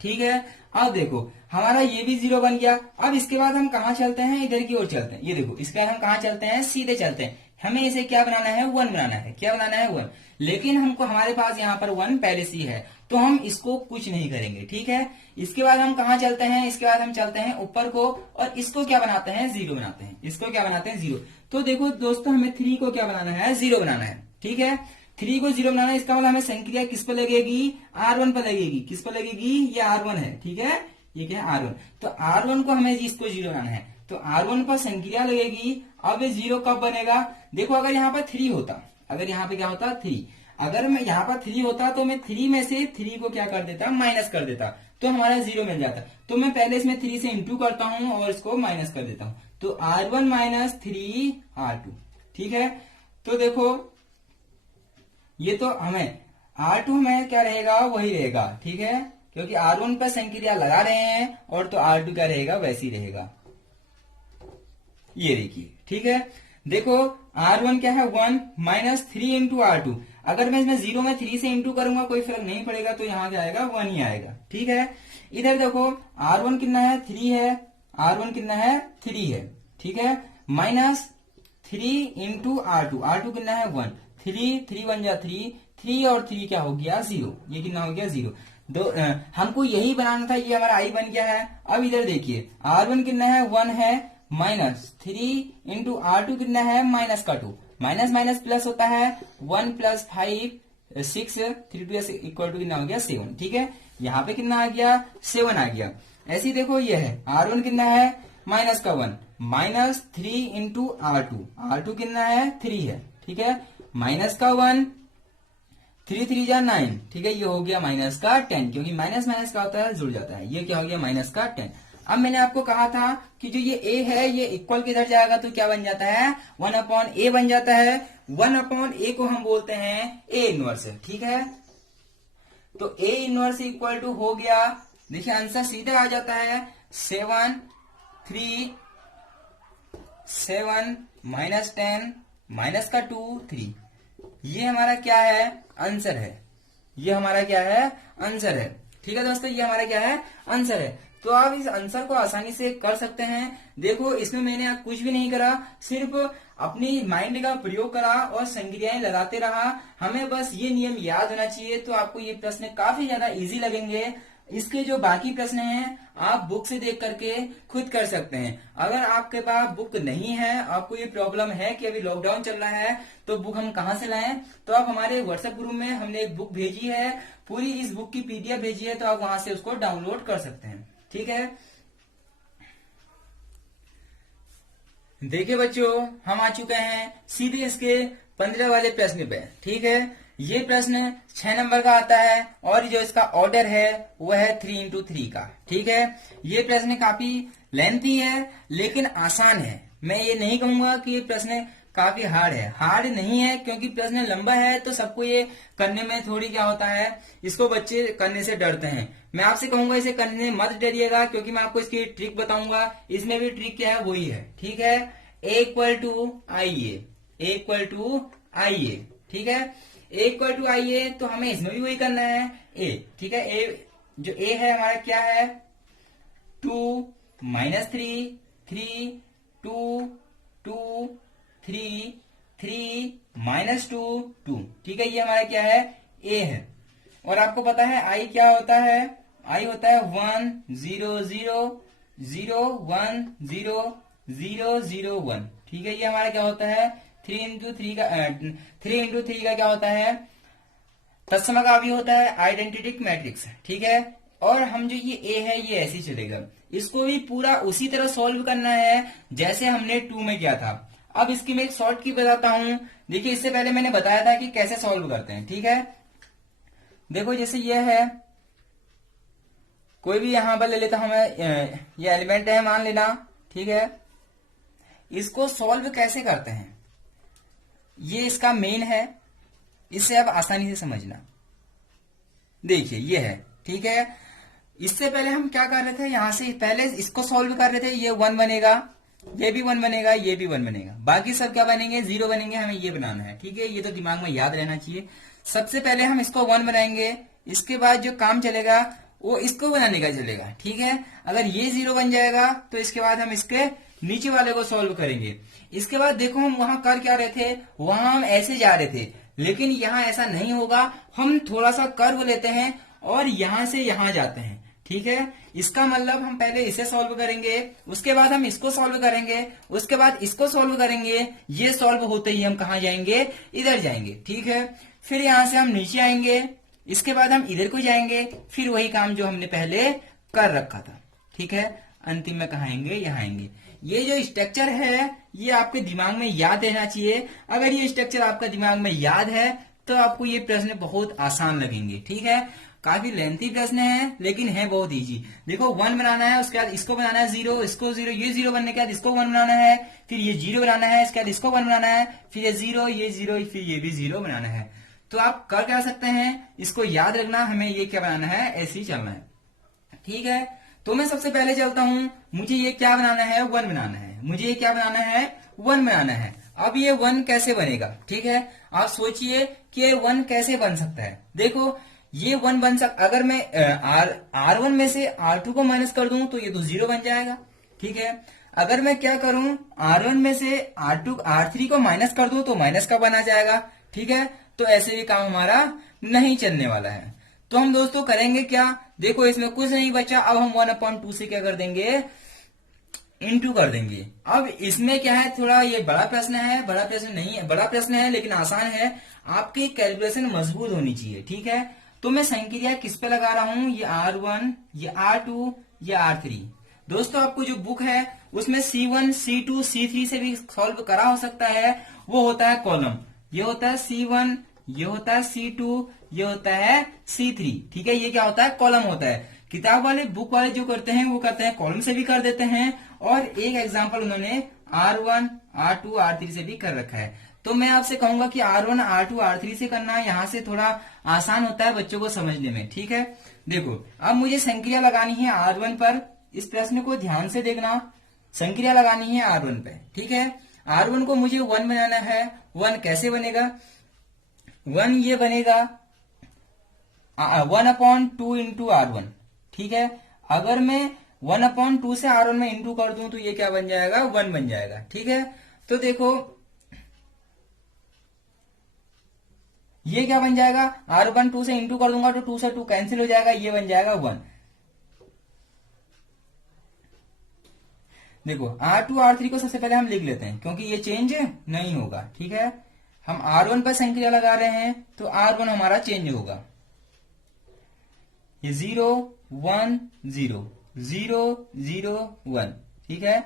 ठीक है। अब देखो हमारा ये भी 0 बन गया। अब इसके बाद हम कहाँ चलते हैं, इधर की ओर चलते हैं, ये देखो इसके बाद हम कहाँ चलते हैं, सीधे चलते हैं, हमें इसे क्या बनाना है 1 बनाना है, क्या बनाना है 1, लेकिन हमको हमारे पास यहाँ पर 1 पहले से ही है तो हम इसको कुछ नहीं करेंगे, ठीक है। इसके बाद हम कहाँ चलते हैं, इसके बाद हम चलते हैं ऊपर को और इसको क्या बनाते हैं 0 बनाते हैं, इसको क्या बनाते हैं 0। तो देखो दोस्तों हमें 3 को क्या बनाना है 0 बनाना है, ठीक है 3 को 0 बनाना है, इसका मतलब हमें संक्रिया किस पर लगेगी R1 पर लगेगी, किस पर लगेगी ये R1 है, ठीक है ये क्या है R1, तो R1 को हमें इसको 0 बनाना है तो R1 पर संक्रिया लगेगी। अब ये 0 कब बनेगा, देखो अगर यहाँ पर 3 होता, अगर यहाँ पे क्या होता 3, अगर मैं यहाँ पर 3 होता तो मैं 3 में से 3 को क्या कर देता माइनस कर देता तो हमारा 0 मिल जाता, तो मैं पहले इसमें 3 से इंटू करता हूं और इसको माइनस कर देता हूं, तो R1 माइनस 3 R2, ठीक है। तो देखो ये तो हमें R2 में क्या रहेगा वही रहेगा, ठीक है क्योंकि R1 पर संक्रिया लगा रहे हैं और तो R2 क्या रहेगा वैसे ही रहेगा, ये देखिए, ठीक है। देखो R1 क्या है 1 माइनस 3 इंटू R2, अगर मैं इसमें 0 में 3 से इंटू करूंगा कोई फर्क नहीं पड़ेगा तो यहाँ क्या आएगा 1 ही आएगा, ठीक है। इधर देखो R1 कितना है 3 है, R1 कितना है 3 है, ठीक है माइनस 3 इंटू R2, R2 कितना है 1, 3 1 जा 3, 3 और 3 क्या हो गया 0, ये कितना हो गया 0, हमको यही बनाना था, ये हमारा आई बन गया है। अब इधर देखिए R1 कितना है 1 है माइनस 3 इंटू R2 कितना है माइनस का 2, माइनस माइनस प्लस होता है 1 प्लस 5 6 3 2 इक्वल टू कितना हो गया 7, ठीक है यहाँ पे कितना आ गया 7 आ गया। ऐसे ही देखो ये है R1 कितना है माइनस का 1 माइनस 3 इंटू R2, R2 कितना है 3 है, ठीक है माइनस का 1 3 3 जा 9, ठीक है ये हो गया माइनस का 10, क्योंकि माइनस माइनस का होता है जुड़ जाता है, ये क्या हो गया माइनस का 10। अब मैंने आपको कहा था कि जो ये a है ये इक्वल किधर जाएगा तो क्या बन जाता है 1/a बन जाता है, 1/a को हम बोलते हैं a इनवर्स, ठीक है तो a इनवर्स इक्वल टू हो गया, देखिए आंसर सीधा आ जाता है 7 3 7 माइनस 10 माइनस का 2 3, ये हमारा क्या है आंसर है, ये हमारा क्या है आंसर है, ठीक है दोस्तों ये हमारा क्या है आंसर है। तो आप इस आंसर को आसानी से कर सकते हैं, देखो इसमें मैंने कुछ भी नहीं करा, सिर्फ अपनी माइंड का प्रयोग करा और संक्रियाएं लगाते रहा, हमें बस ये नियम याद होना चाहिए तो आपको ये प्रश्न काफी ज्यादा इजी लगेंगे। इसके जो बाकी प्रश्न हैं आप बुक से देख करके खुद कर सकते हैं। अगर आपके पास बुक नहीं है, आपको ये प्रॉब्लम है कि अभी लॉकडाउन चल रहा है तो बुक हम कहाँ से लाएं, तो आप हमारे व्हाट्सएप ग्रुप में हमने एक बुक भेजी है, पूरी इस बुक की पीडीएफ भेजी है, तो आप वहां से उसको डाउनलोड कर सकते हैं, ठीक है। देखिए बच्चों हम आ चुके हैं सीधे इसके 15 वाले प्रश्न पे, ठीक है ये प्रश्न 6 नंबर का आता है और जो इसका ऑर्डर है वो है 3 इंटू 3 का, ठीक है ये प्रश्न काफी लेंथी है लेकिन आसान है, मैं ये नहीं कहूंगा कि ये प्रश्न काफी हार्ड है, हार्ड नहीं है क्योंकि प्रश्न लंबा है तो सबको ये करने में थोड़ी क्या होता है, इसको बच्चे करने से डरते हैं। मैं आपसे कहूंगा इसे करने मत डरिएगा क्योंकि मैं आपको इसकी ट्रिक बताऊंगा, इसमें भी ट्रिक क्या है वही है, ठीक है a इक्वल टू आई ए, ठीक है a इक्वल टू आई ए, तो हमें इसमें भी वही करना है a, ठीक है a जो a है हमारा क्या है 2 माइनस 3 2 2 3 माइनस 2 2, ठीक है ये हमारा क्या है a है। और आपको पता है i क्या होता है, आई होता है 1 0 0 0 1 0 0 0 1। ठीक है, ये हमारा क्या होता है 3 इंटू थ्री का 3 इंटू 3 का क्या होता है तत्सम का भी होता है आइडेंटिटी मैट्रिक्स। ठीक है, और हम जो ये ए है ये ऐसे ही चलेगा, इसको भी पूरा उसी तरह सॉल्व करना है जैसे हमने 2 में किया था। अब इसकी मैं एक शॉर्ट की बताता हूं। देखिए, इससे पहले मैंने बताया था कि कैसे सॉल्व करते हैं। ठीक है, देखो जैसे ये है, कोई भी यहां पर ले लेता हूं मैं, ये एलिमेंट है मान लेना। ठीक है, इसको सॉल्व कैसे करते हैं, ये इसका मेन है, इसे आप आसानी से समझना। देखिए ये है। ठीक है, इससे पहले हम क्या कर रहे थे, यहां से पहले इसको सॉल्व कर रहे थे, ये 1 बनेगा, ये भी 1 बनेगा, ये भी 1 बनेगा, बाकी सब क्या बनेंगे 0 बनेंगे। हमें ये बनाना है। ठीक है, ये तो दिमाग में याद रहना चाहिए। सबसे पहले हम इसको 1 बनाएंगे, इसके बाद जो काम चलेगा वो इसको बनाने का चलेगा। ठीक है, अगर ये 0 बन जाएगा तो इसके बाद हम इसके नीचे वाले को सॉल्व करेंगे। इसके बाद देखो हम वहां कर क्या रहे थे, वहां हम ऐसे जा रहे थे, लेकिन यहां ऐसा नहीं होगा। हम थोड़ा सा कर्व लेते हैं और यहां से यहां जाते हैं। ठीक है, इसका मतलब हम पहले इसे सॉल्व करेंगे, उसके बाद हम इसको सॉल्व करेंगे, उसके बाद इसको सॉल्व करेंगे। ये सॉल्व होते ही हम कहां जाएंगे, इधर जाएंगे। ठीक है, फिर यहां से हम नीचे आएंगे, इसके बाद हम इधर को जाएंगे, फिर वही काम जो हमने पहले कर रखा था। ठीक है, अंतिम में कहां आएंगे, यहां आएंगे। ये जो स्ट्रक्चर है ये आपके दिमाग में याद रहना चाहिए। अगर ये स्ट्रक्चर आपका दिमाग में याद है तो आपको ये प्रश्न बहुत आसान लगेंगे। ठीक है, काफी लेंथी प्रश्न है लेकिन है बहुत इजी। देखो 1 बनाना है, उसके बाद इसको बनाना है 0, इसको 0, ये 0 बनने के बाद इसको 1 बनाना है, फिर ये 0 बनाना है, इसके बाद इसको 1 बनाना है, फिर ये 0, ये 0, फिर ये भी 0 बनाना है। तो आप कर क्या सकते हैं, इसको याद रखना, हमें ये क्या बनाना है, ऐसे ही चलना है। ठीक है, तो मैं सबसे पहले चलता हूं, मुझे ये क्या बनाना है, 1 बनाना है। मुझे ये क्या बनाना है, 1 बनाना है। अब ये 1 कैसे बनेगा, ठीक है, आप सोचिए कि 1 कैसे बन सकता है। देखो ये 1 बन सकता, अगर मैं R1 में से R2 को माइनस कर दूं तो ये तो 0 बन जाएगा। ठीक है, अगर मैं क्या करूं, R1 में से R3 को माइनस कर दूं तो माइनस का बना जाएगा। ठीक है, तो ऐसे भी काम हमारा नहीं चलने वाला है। तो हम दोस्तों करेंगे क्या, देखो इसमें कुछ नहीं बचा, अब हम 1/2 से क्या कर देंगे, इनटू कर देंगे। अब इसमें क्या है, थोड़ा ये बड़ा प्रश्न है, बड़ा प्रश्न नहीं है, बड़ा प्रश्न है लेकिन आसान है, आपकी कैलकुलेशन मजबूत होनी चाहिए। ठीक है, तो मैं संक्रिया किस पे लगा रहा हूं, ये R1, ये R2, ये R3। दोस्तों आपको जो बुक है उसमें C1, C2, C3 से भी सॉल्व करा हो सकता है, वो होता है कॉलम। ये होता है C1, ये होता है C2, ये होता है C3। ठीक है, ये क्या होता है, कॉलम होता है। किताब वाले, बुक वाले जो करते हैं वो करते हैं कॉलम से भी कर देते हैं, और एक एग्जांपल उन्होंने R1, R2, R3 से भी कर रखा है। तो मैं आपसे कहूंगा कि R1, R2, R3 से करना यहाँ से थोड़ा आसान होता है बच्चों को समझने में। ठीक है, देखो अब मुझे संक्रिया लगानी है R1 पर, इस प्रश्न को ध्यान से देखना, संक्रिया लगानी है R1 पे। ठीक है, R1 को मुझे 1 बनाना है। 1 कैसे बनेगा, 1 ये बनेगा 1/2 इंटू R1। ठीक है, अगर मैं 1/2 से R1 में इंटू कर दूं तो ये क्या बन जाएगा, 1 बन जाएगा। ठीक है, तो देखो ये क्या बन जाएगा, R1 से इंटू कर दूंगा तो 2 से 2 कैंसिल हो जाएगा, ये बन जाएगा 1। देखो R2, R3 को सबसे पहले हम लिख लेते हैं क्योंकि ये चेंज नहीं होगा। ठीक है, हम R1 पर संक्रिया लगा रहे हैं तो R1 हमारा चेंज होगा, ये 0 1 0 0 0 1। ठीक है,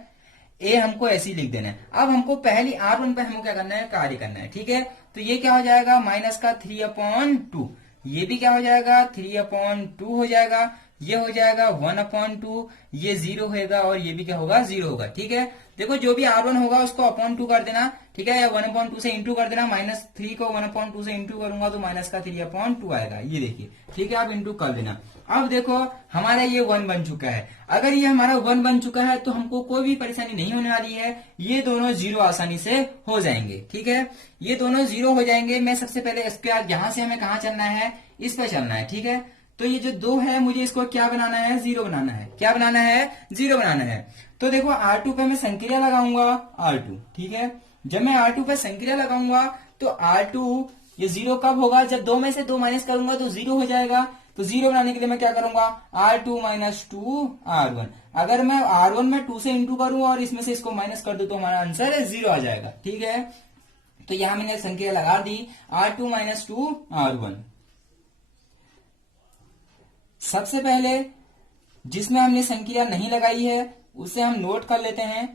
ए हमको ऐसे ही लिख देना है। अब हमको पहली R1 पे हमको क्या करना है, कार्य करना है। ठीक है, तो ये क्या हो जाएगा, माइनस का 3/2, ये भी क्या हो जाएगा 3/2 हो जाएगा, ये हो जाएगा 1/2, ये 0 होगा और ये भी क्या होगा, 0 होगा। ठीक है, देखो जो भी R1 होगा उसको अपॉन 2 कर देना। ठीक है, या 1/2 से इंटू कर देना, -3 को 1/2 से इंटू करूंगा तो माइनस का 3/2 आएगा, ये देखिए। ठीक है, आप इंटू कर देना। अब देखो हमारा ये 1 बन चुका है। अगर ये हमारा 1 बन चुका है तो हमको कोई भी परेशानी नहीं होने वाली है, ये दोनों 0 आसानी से हो जाएंगे। ठीक है, ये दोनों 0 हो जाएंगे। मैं सबसे पहले इसके बाद यहां से हमें कहा चलना है, इस पे चलना है। ठीक है, तो ये जो 2 है मुझे इसको क्या बनाना है, 0 बनाना है। क्या बनाना है, 0 बनाना है। तो देखो R2 पे मैं संक्रिया लगाऊंगा, R2। ठीक है, जब मैं R2 पे संक्रिया लगाऊंगा तो R2 ये 0 कब होगा, जब 2 में से 2 माइनस करूंगा तो 0 हो जाएगा। तो 0 बनाने के लिए मैं क्या करूंगा, R2 माइनस 2R1। अगर मैं R1 में 2 से इंटू करूं और इसमें से इसको माइनस कर दूं तो हमारा आंसर 0 आ जाएगा। ठीक है, तो यहां मैंने संख्या लगा दी R2 माइनस 2R1। सबसे पहले जिसमें हमने संख्या नहीं लगाई है उसे हम नोट कर लेते हैं।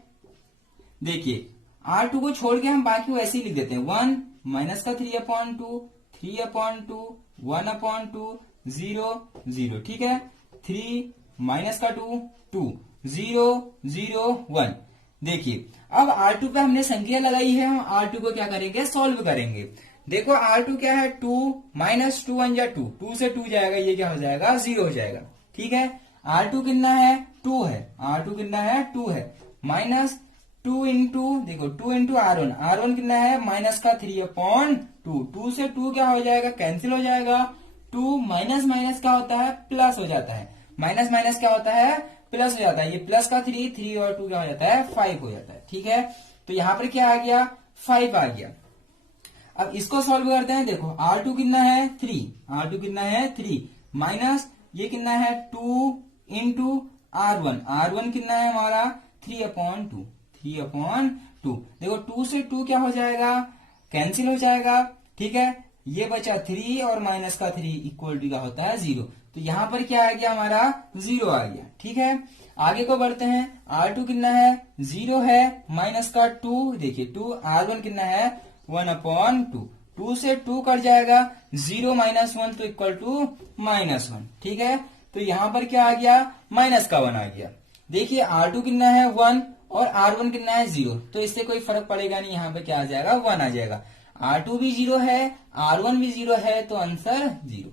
देखिए R2 को छोड़ के हम बाकी को ऐसे ही लिख देते हैं, 1 माइनस का 3/2, 3/2, 1/2, 0 0। ठीक है, 3 माइनस का 2 2, 0 0 1। देखिए अब R2 पे हमने संख्या लगाई है, हम R2 को क्या करेंगे, सॉल्व करेंगे। देखो R2 क्या है, 2 माइनस 2 1 जा 2, 2 से 2 जाएगा, ये क्या हो जाएगा, 0 हो जाएगा। ठीक है, R2 कितना है, 2 है, R2 कितना है, 2 है, माइनस 2 इंटू, देखो 2 इंटू R1, R1 कितना है, माइनस का 3/2, 2 से 2 क्या हो जाएगा, कैंसिल हो जाएगा। 2 माइनस माइनस क्या होता है, प्लस हो जाता है, माइनस माइनस क्या होता है, प्लस हो जाता है। ये प्लस का 3, 3 और 2 क्या हो जाता है, 5 हो जाता है। ठीक है, तो यहां पर क्या आ गया, 5 आ गया। अब इसको सॉल्व करते हैं। देखो R2 कितना है, 3, R2 कितना है, 3 माइनस ये कितना है, 2 इंटू R1, R1 कितना है हमारा, 3/2, 3/2। देखो 2 से 2 क्या हो जाएगा, कैंसिल हो जाएगा। ठीक है, ये बचा 3 और माइनस का 3 इक्वल टू क्या होता है, 0। तो यहां पर क्या आ गया, हमारा 0 आ गया। ठीक है, आगे को बढ़ते हैं। R2 कितना है, 0 है, माइनस का 2, देखिए 2, R1 कितना है, 1/2, 2 से 2 कट जाएगा, 0 माइनस 1 तो इक्वल टू -1। ठीक है, तो यहां पर क्या आ गया, माइनस का 1 आ गया। देखिए R2 कितना है, 1 और R1 कितना है, 0, तो इससे कोई फर्क पड़ेगा नहीं, यहां पे क्या आ जाएगा, 1 आ जाएगा। R2 भी 0 है, R1 भी 0 है, तो आंसर 0।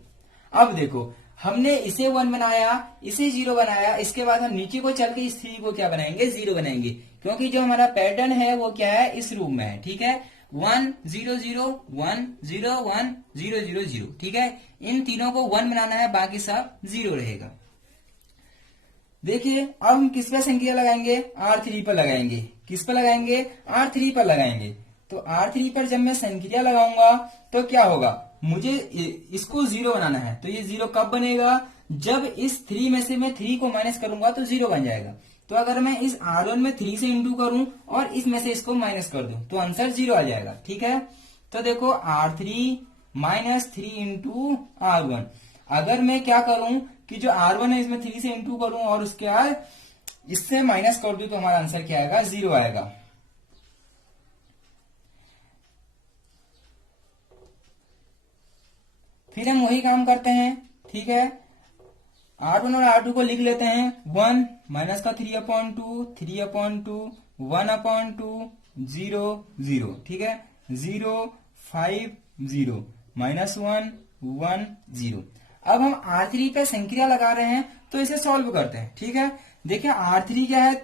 अब देखो हमने इसे 1 बनाया, इसे 0 बनाया, इसके बाद हम नीचे को चल के इस 3 को क्या बनाएंगे, 0 बनाएंगे, क्योंकि जो हमारा पैटर्न है वो क्या है, इस रूप में है। ठीक है, 1 0 0 1 0 1 0 0 0। ठीक है, इन तीनों को 1 बनाना है, बाकी सब 0 रहेगा। देखिए अब हम किस पर संख्या लगाएंगे, R3 पर लगाएंगे। किस पर लगाएंगे, R3 पर लगाएंगे। तो R3 पर जब मैं संख्या लगाऊंगा तो क्या होगा, मुझे इसको 0 बनाना है। तो ये 0 कब बनेगा, जब इस 3 में से मैं 3 को माइनस करूंगा तो 0 बन जाएगा। तो अगर मैं इस R1 में 3 से इंटू करूं और इसमें से इसको माइनस कर दूं तो आंसर 0 आ जाएगा। ठीक है, तो देखो R3 माइनस 3 इंटू R1। अगर मैं क्या करूं कि जो R1 है इसमें 3 से इंटू करूं और उसके बाद इससे माइनस कर दूं तो हमारा आंसर क्या आएगा, 0 आएगा। फिर हम वही काम करते हैं। ठीक है, R1 और R2 को लिख लेते हैं। 1 माइनस का 3/2, 3/2, 1/2, 0 0। ठीक है, 0 5 0 -1 1 0। अब हम R3 पे संख्या लगा रहे हैं तो इसे सॉल्व करते हैं। ठीक है, देखिए R3 क्या है,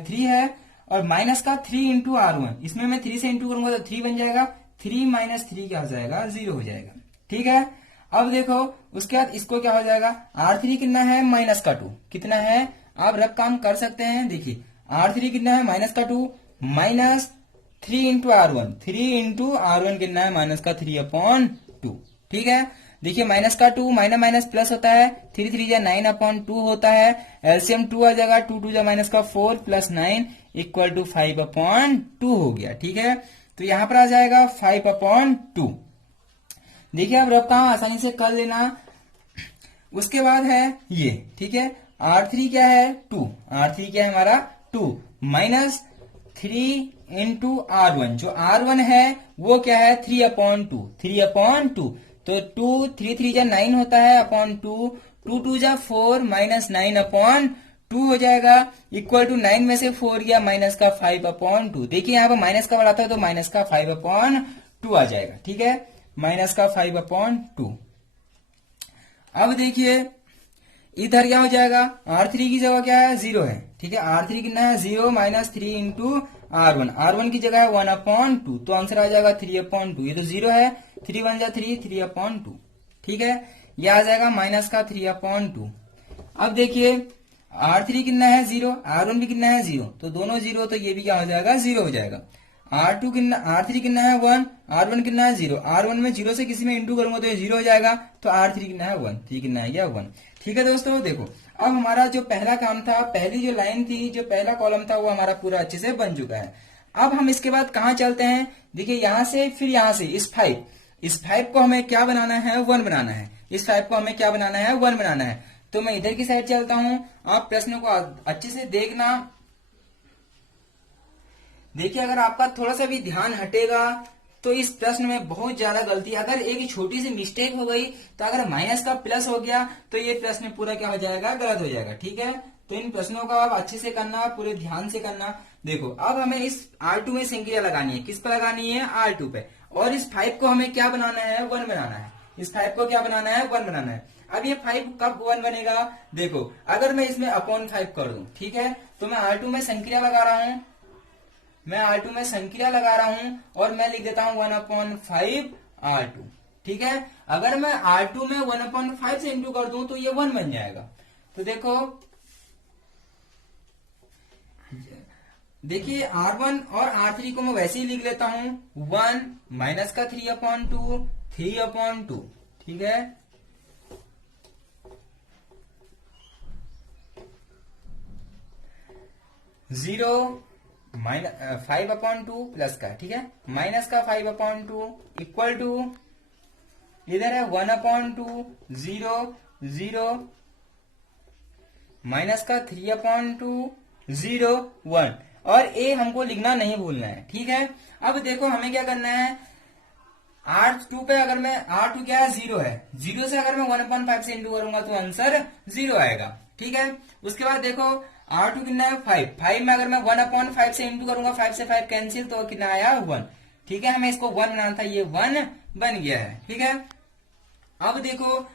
3 है और माइनस का 3 इंटू R1, इसमें मैं 3 से इंटू करूंगा तो 3 बन जाएगा, 3 माइनस 3 क्या हो जाएगा, 0 हो जाएगा। ठीक है, अब देखो उसके बाद इसको क्या हो जाएगा, R3 कितना है, माइनस का 2 कितना है, आप रफ काम कर सकते हैं। देखिए R3 कितना है, माइनस का 2 minus 3 into R1, 3 into R1 कितना है, माइनस का 3/2। ठीक है, देखिए माइनस का 2 माइनस माइनस प्लस होता है, 3 3 जा 9/2 होता है, एलसीएम 2 आ जाएगा, 2 2 जा माइनस का 4 प्लस 9 इक्वल टू 5/2 हो गया। ठीक है, तो यहां पर आ जाएगा 5/2। देखिए आप रफ काम आसानी से कर लेना। उसके बाद है ये। ठीक है, R3 क्या है, 2, R3 क्या है हमारा 2 माइनस 3 इंटू R1, जो R1 है वो क्या है, 3/2, 3/2। तो 2 3 3 जा 9 होता है अपॉन 2, 2 2 जा 4 माइनस 9/2 हो जाएगा, इक्वल टू 9 में से 4 गया माइनस का 5/2। देखिए यहाँ पर माइनस का बढ़ाता है तो माइनस का 5/2 आ जाएगा। ठीक है, माइनस का 5/2। अब देखिए इधर क्या हो जाएगा, R3 की जगह क्या है, 0 है। ठीक है, R3 कितना है, 0 माइनस 3 इंटू R1, R1 की जगह है 1/2, तो आंसर आ जाएगा 3/2। ये तो 0 है, 3 1 जा 3, 3/2। ठीक है, ये आ जाएगा माइनस का 3/2। अब देखिए R3 कितना है, 0, R1 भी कितना है, 0, तो दोनों 0, तो ये भी क्या हो जाएगा, 0 हो जाएगा। R2 कितना, R3 कितना है 1, R1 कितना है 0, R1 में 0 से किसी में इंटू करूंगा तो ये 0 हो जाएगा, तो R3 कितना है 1, 3 कितना है, 1। ठीक है दोस्तों, देखो अब हमारा जो पहला काम था, पहली जो लाइन थी, जो पहला कॉलम था, वो हमारा पूरा अच्छे से बन चुका है। अब हम इसके बाद कहाँ चलते हैं, देखिए यहां से, फिर यहां से इस 5 को हमें क्या बनाना है, 1 बनाना है। इस 5 को हमें क्या बनाना है, 1 बनाना है। तो मैं इधर की साइड चलता हूं, आप प्रश्न को अच्छे से देखना। देखिए अगर आपका थोड़ा सा भी ध्यान हटेगा तो इस प्रश्न में बहुत ज्यादा गलती, अगर एक छोटी सी मिस्टेक हो गई, तो अगर माइनस का प्लस हो गया तो ये प्रश्न पूरा क्या हो जाएगा, गलत हो जाएगा। ठीक है, तो इन प्रश्नों का आप अच्छे से करना, पूरे ध्यान से करना। देखो अब हमें इस R2 में संख्या लगानी है, किस पर लगानी है, R2 पे। और इस 5 को हमें क्या बनाना है, 1 बनाना है। इस 5 को क्या बनाना है, 1 बनाना है। अब ये 5 कब 1 बनेगा, देखो अगर मैं इसमें अपॉन 5 कर दूं, ठीक है, तो मैं R2 में संख्या लगा रहा हूं, मैं R2 में संख्या लगा रहा हूं और मैं लिख देता हूं 1/5 R2। ठीक है, अगर मैं R2 में 1/5 से इंटू कर दूं तो ये 1 बन जाएगा। तो देखिए R1 और R3 को मैं वैसे ही लिख लेता हूं, 1 माइनस का 3/2, 3/2। ठीक है, जीरो माइनस 5/2 प्लस का, ठीक है, माइनस का 5/2 इक्वल टू, इधर है 1/2, 0 0 माइनस का 3/2, 0 1। और ए हमको लिखना नहीं भूलना है। ठीक है, अब देखो हमें क्या करना है, R2 पे अगर मैं, R2 क्या है, 0 है, 0 से अगर मैं 1/5 से इंटू करूंगा तो आंसर 0 आएगा। ठीक है, उसके बाद देखो R2 कितना है, 5 में अगर मैं 1/5 से इंटू करूंगा, 5 से 5 कैंसिल, तो कितना आया, 1। ठीक है, हमें इसको 1 बनाना था, ये 1 बन गया है। ठीक है, अब देखो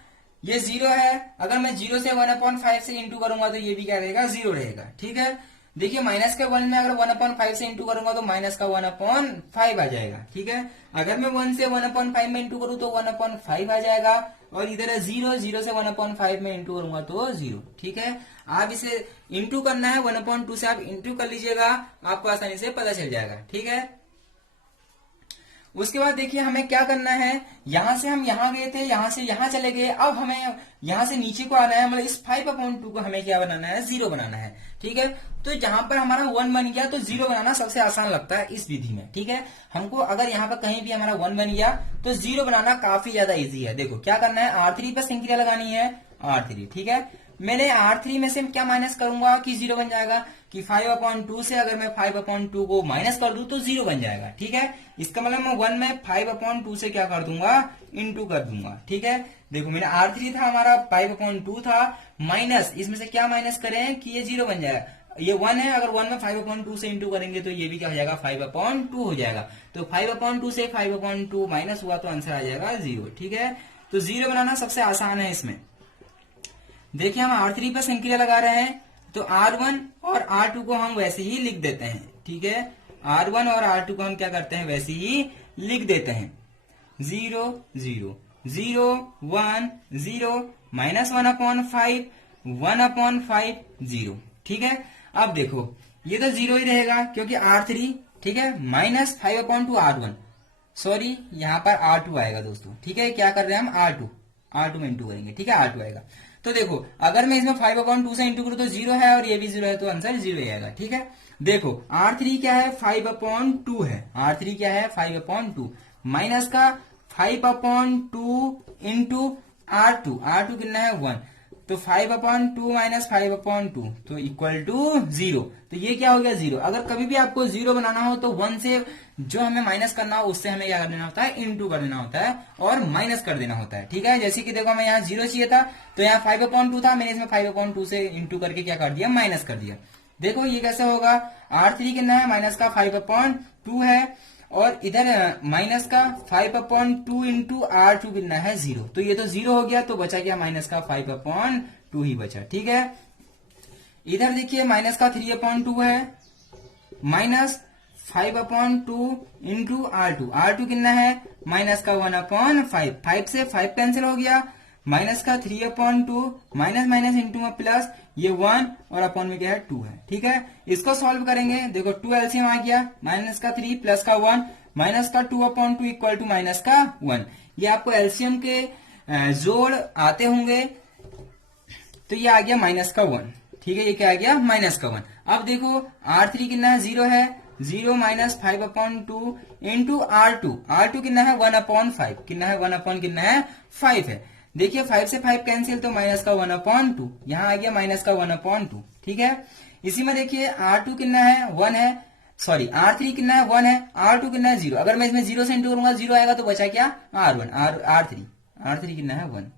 ये 0 है, अगर मैं 0 से 1/5 से इंटू करूंगा तो ये भी क्या रहेगा, 0 रहेगा। ठीक है, देखिए माइनस के 1 में अगर 1/5 से इंटू करूंगा तो माइनस का 1/5 आ जाएगा। ठीक है, अगर मैं 1 से 1/5 में इंटू करूं तो 1/5 आ जाएगा। और इधर है 0, 0 से 1/5 में इंटू करूंगा तो 0। ठीक है, आप इसे इंटू करना है, 1/2 से आप इंटू कर लीजिएगा, आपको आसानी से पता चल जाएगा। ठीक है, उसके बाद देखिए हमें क्या करना है, यहां से हम यहां गए थे, यहां से यहां चले गए, अब हमें यहां से नीचे को आना है, मतलब इस 5/2 को हमें क्या बनाना है, 0 बनाना है। ठीक है, तो जहां पर हमारा 1 बन गया तो 0 बनाना सबसे आसान लगता है इस विधि में। ठीक है, हमको अगर यहाँ पर कहीं भी हमारा 1 बन गया तो 0 बनाना काफी ज्यादा इजी है। देखो क्या करना है, R3 पर संख्या लगानी है, R3। ठीक है, मैंने R3 में से क्या माइनस करूंगा कि 0 बन जाएगा, कि 5/2 से अगर मैं 5/2 को माइनस कर दूं तो 0 बन जाएगा। ठीक है, इसका मतलब मैं 1 में 5/2 से क्या कर दूंगा, इंटू कर दूंगा। ठीक है, देखो मेरा R3 था, हमारा 5/2 था, माइनस इसमें से क्या माइनस करें कि ये 0 बन जाएगा। ये 1 है, अगर 1 में 5/2 से इंटू करेंगे तो ये भी क्या हो जाएगा, 5/2 हो जाएगा। तो 5/2 से 5/2 माइनस हुआ तो आंसर आ जाएगा 0। ठीक है, तो 0 बनाना सबसे आसान है इसमें। देखिए हम R3 पर संख्या लगा रहे हैं, तो R1 और R2 को हम वैसे ही लिख देते हैं। ठीक है, R1 और R2 को हम क्या करते हैं, वैसे ही लिख देते हैं, 0 0 0 1 0 माइनस 1/5 1/5 0। ठीक है, अब देखो ये तो 0 ही रहेगा क्योंकि R3, ठीक है, माइनस 5/2 R1, सॉरी यहाँ पर R2 आएगा दोस्तों। ठीक है, क्या कर रहे हैं हम, R2 में इंटू करेंगे। ठीक है, R2 आएगा। तो देखो अगर मैं इसमें 5/2 से इंटू करूं तो 0 है और ये भी 0 है, तो आंसर 0 ही आएगा। ठीक है, देखो R3 क्या है, 5/2 है, R3 क्या है, 5/2 माइनस का 5/2 इंटू R2 कितना है, 1, तो 5/2 माइनस 5/2 तो इक्वल टू 0। तो ये क्या हो गया, 0। अगर कभी भी आपको 0 बनाना हो तो 1 से जो हमें माइनस करना हो उससे हमें क्या कर देना होता है, इंटू कर देना होता है और माइनस कर देना होता है। ठीक है, जैसे कि देखो हमें यहाँ 0 चाहिए था तो यहाँ 5/2 था, मैंने इसमें 5/2 से इंटू करके क्या कर दिया, माइनस कर दिया। देखो ये कैसे होगा, R3 कितना है, माइनस का 5/2 है और इधर माइनस का 5/2 इंटू R2 कितना है, 0। तो ये तो 0 हो गया, तो बचा क्या, माइनस का 5/2 ही बचा। ठीक है, इधर देखिए माइनस का 3/2 है, माइनस 5/2 इंटू R2 कितना है, माइनस का 1/5, 5 से 5 कैंसिल हो गया, माइनस का 3/2 माइनस माइनस इंटू में प्लस, ये 1 और अपॉन में क्या है 2 है। ठीक है, इसको सॉल्व करेंगे। देखो 2 एलसीएम आ गया, माइनस का 3 प्लस का 1 माइनस का 2/2 इक्वल टू माइनस का 1। ये आपको एलसीएम के जोड़ आते होंगे, तो ये आ गया माइनस का 1। ठीक है, ये क्या आ गया माइनस का 1। अब देखो R3 कितना है 0 है, 0 माइनस 5/2 इंटू R2 कितना है 1/5, कितना है 1 कितना है 5 है। देखिए 5 से 5 कैंसिल, तो माइनस का 1/2, यहां आ गया माइनस का 1/2। ठीक है, इसी में देखिए R2 कितना है 1 है, सॉरी R3 कितना है 1 है, R2 कितना है 0। अगर मैं इसमें 0 से इंटू करूंगा 0 आएगा, तो बचा क्या R3 कितना है 1।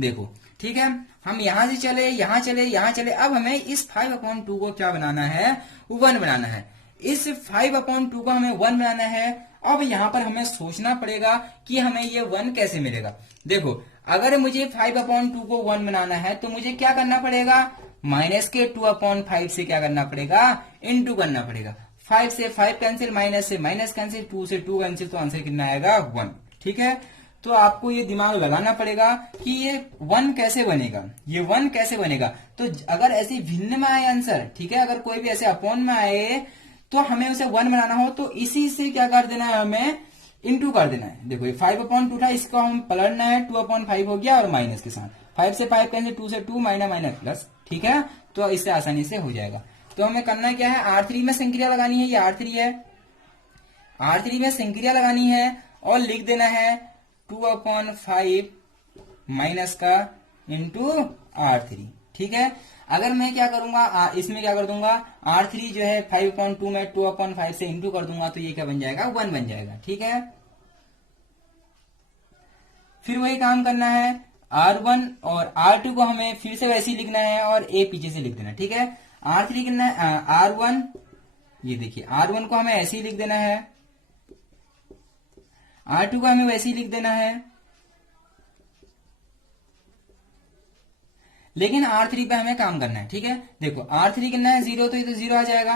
देखो ठीक है, हम यहां से चले यहां चले यहां चले, अब हमें इस 5/2 को क्या बनाना है 1 बनाना है। इस 5/2 को हमें 1 बनाना है। अब यहां पर हमें सोचना पड़ेगा कि हमें ये 1 कैसे मिलेगा। देखो अगर मुझे 5/2 को 1 बनाना है, तो मुझे क्या करना पड़ेगा, माइनस के 2/5 से क्या करना पड़ेगा, इंटू करना पड़ेगा। 5 से 5 कैंसिल, माइनस से माइनस कैंसिल, 2 से 2 कैंसिल, तो आंसर कितना आएगा 1। ठीक है, तो आपको ये दिमाग लगाना पड़ेगा कि ये 1 कैसे बनेगा, ये 1 कैसे बनेगा। तो अगर ऐसे भिन्न में आए आंसर, ठीक है, अगर कोई भी ऐसे अपॉन में आए, तो हमें उसे 1 बनाना हो, तो इसी से क्या कर देना है, हमें इंटू कर देना है। देखो ये 5/2 था, इसको हम पलटना है, 2/5 हो गया और माइनस के साथ 5 से 5 कैंसिल, 2 से 2 माइनस माइनस प्लस। ठीक है, तो इससे आसानी से हो जाएगा। तो हमें करना क्या है, R3 में संक्रिया लगानी है, ये R3 है, R3 में संक्रिया लगानी है और लिख देना है 2/5 माइनस का इंटू R3। ठीक है, अगर मैं क्या करूंगा, इसमें क्या कर दूंगा, R3 जो है 5/2 में 2/5 से इंटू कर दूंगा, तो ये क्या बन जाएगा 1 बन जाएगा। ठीक है, फिर वही काम करना है, R1 और R2 को हमें फिर से वैसे ही लिखना है और A पीछे से लिख देना। ठीक है, R3 कितना है R1, ये देखिए R1 को हमें ऐसे ही लिख देना है, R2 को हमें वैसे ही लिख देना है, लेकिन R3 पे हमें काम करना है। ठीक है, देखो R3 कितना है 0, तो ये तो 0 आ जाएगा,